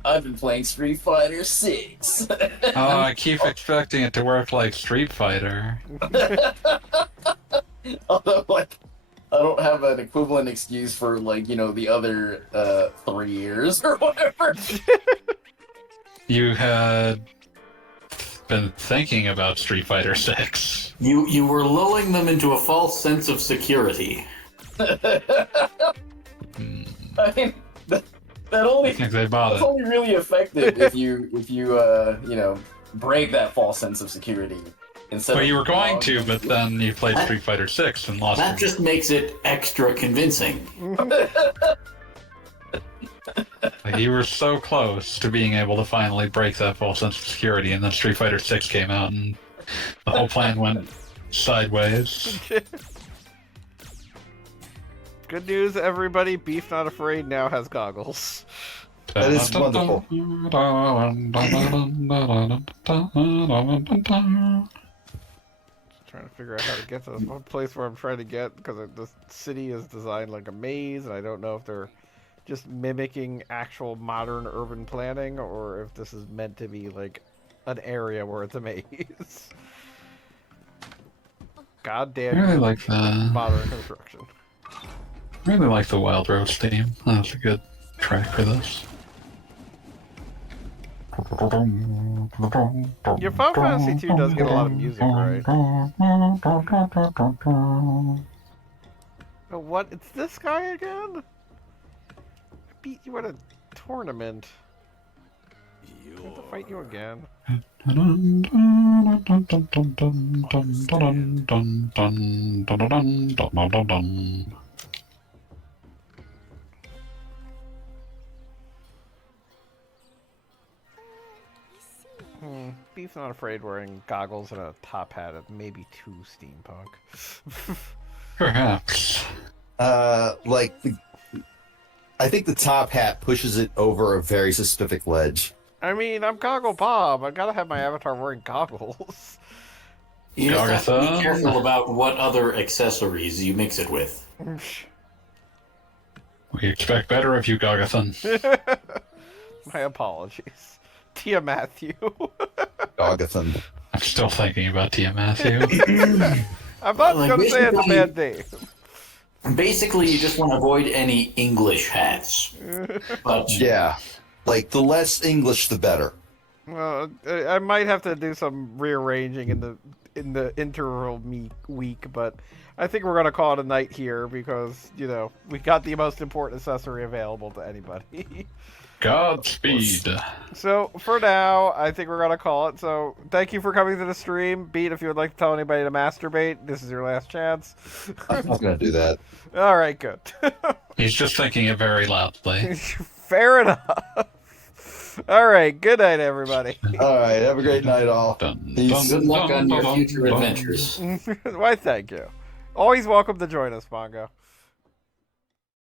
I've been playing Street Fighter 6. Oh, I keep expecting it to work like Street Fighter. Although, like, I don't have an equivalent excuse for, like, the other 3 years or whatever. You had been thinking about Street Fighter 6. You were lulling them into a false sense of security. I mean, that only I think they that's bothered. only really effective if you break that false sense of security. Instead Well, of you were going to, allowing but then you played Street Fighter 6 and lost That it. just makes it extra convincing. Like, you were so close to being able to finally break that false sense of security, and then Street Fighter 6 came out, and the whole plan went sideways. Good news, everybody. Beef Not Afraid now has goggles. That is wonderful. Trying to figure out how to get to the place where I'm trying to get, because the city is designed like a maze, and I don't know if they're just mimicking actual modern urban planning, or if this is meant to be like an area where it's a maze. Goddamn I really like the modern construction. Wild Rose theme. That's a good track for this. Your Final Fantasy II does get a lot of music, right? Oh, what? It's this guy again? I beat you at a tournament. I have to fight you again. You Beef's not afraid wearing goggles and a top hat. It may be too steampunk. Perhaps. I think the top hat pushes it over a very specific ledge. I mean, I'm Goggle Bob. I gotta have my avatar wearing goggles. You just have to Garthon. be careful about what other accessories you mix it with. We expect better of you, Garthon. My apologies. Tia Matthew. Gogathan. I'm still thinking about Tia Matthew. I'm not Like, gonna say it's a basically- bad name. Basically, you just want to avoid any English hats. But Yeah. Like, the less English, the better. Well, I might have to do some rearranging in the interval week, but I think we're gonna call it a night here because we got the most important accessory available to anybody. Godspeed. So for now, I think we're gonna call it. So thank you for coming to the stream. Beat, if you would like to tell anybody to masturbate, this is your last chance. I'm not going to do that. All right, good. He's just thinking it very loudly. Fair enough. All right, good night, everybody. All right. Have a great night, all. Dun, Peace. good luck on your dun, future dun. adventures. Why, thank you. Always welcome to join us, Mongo.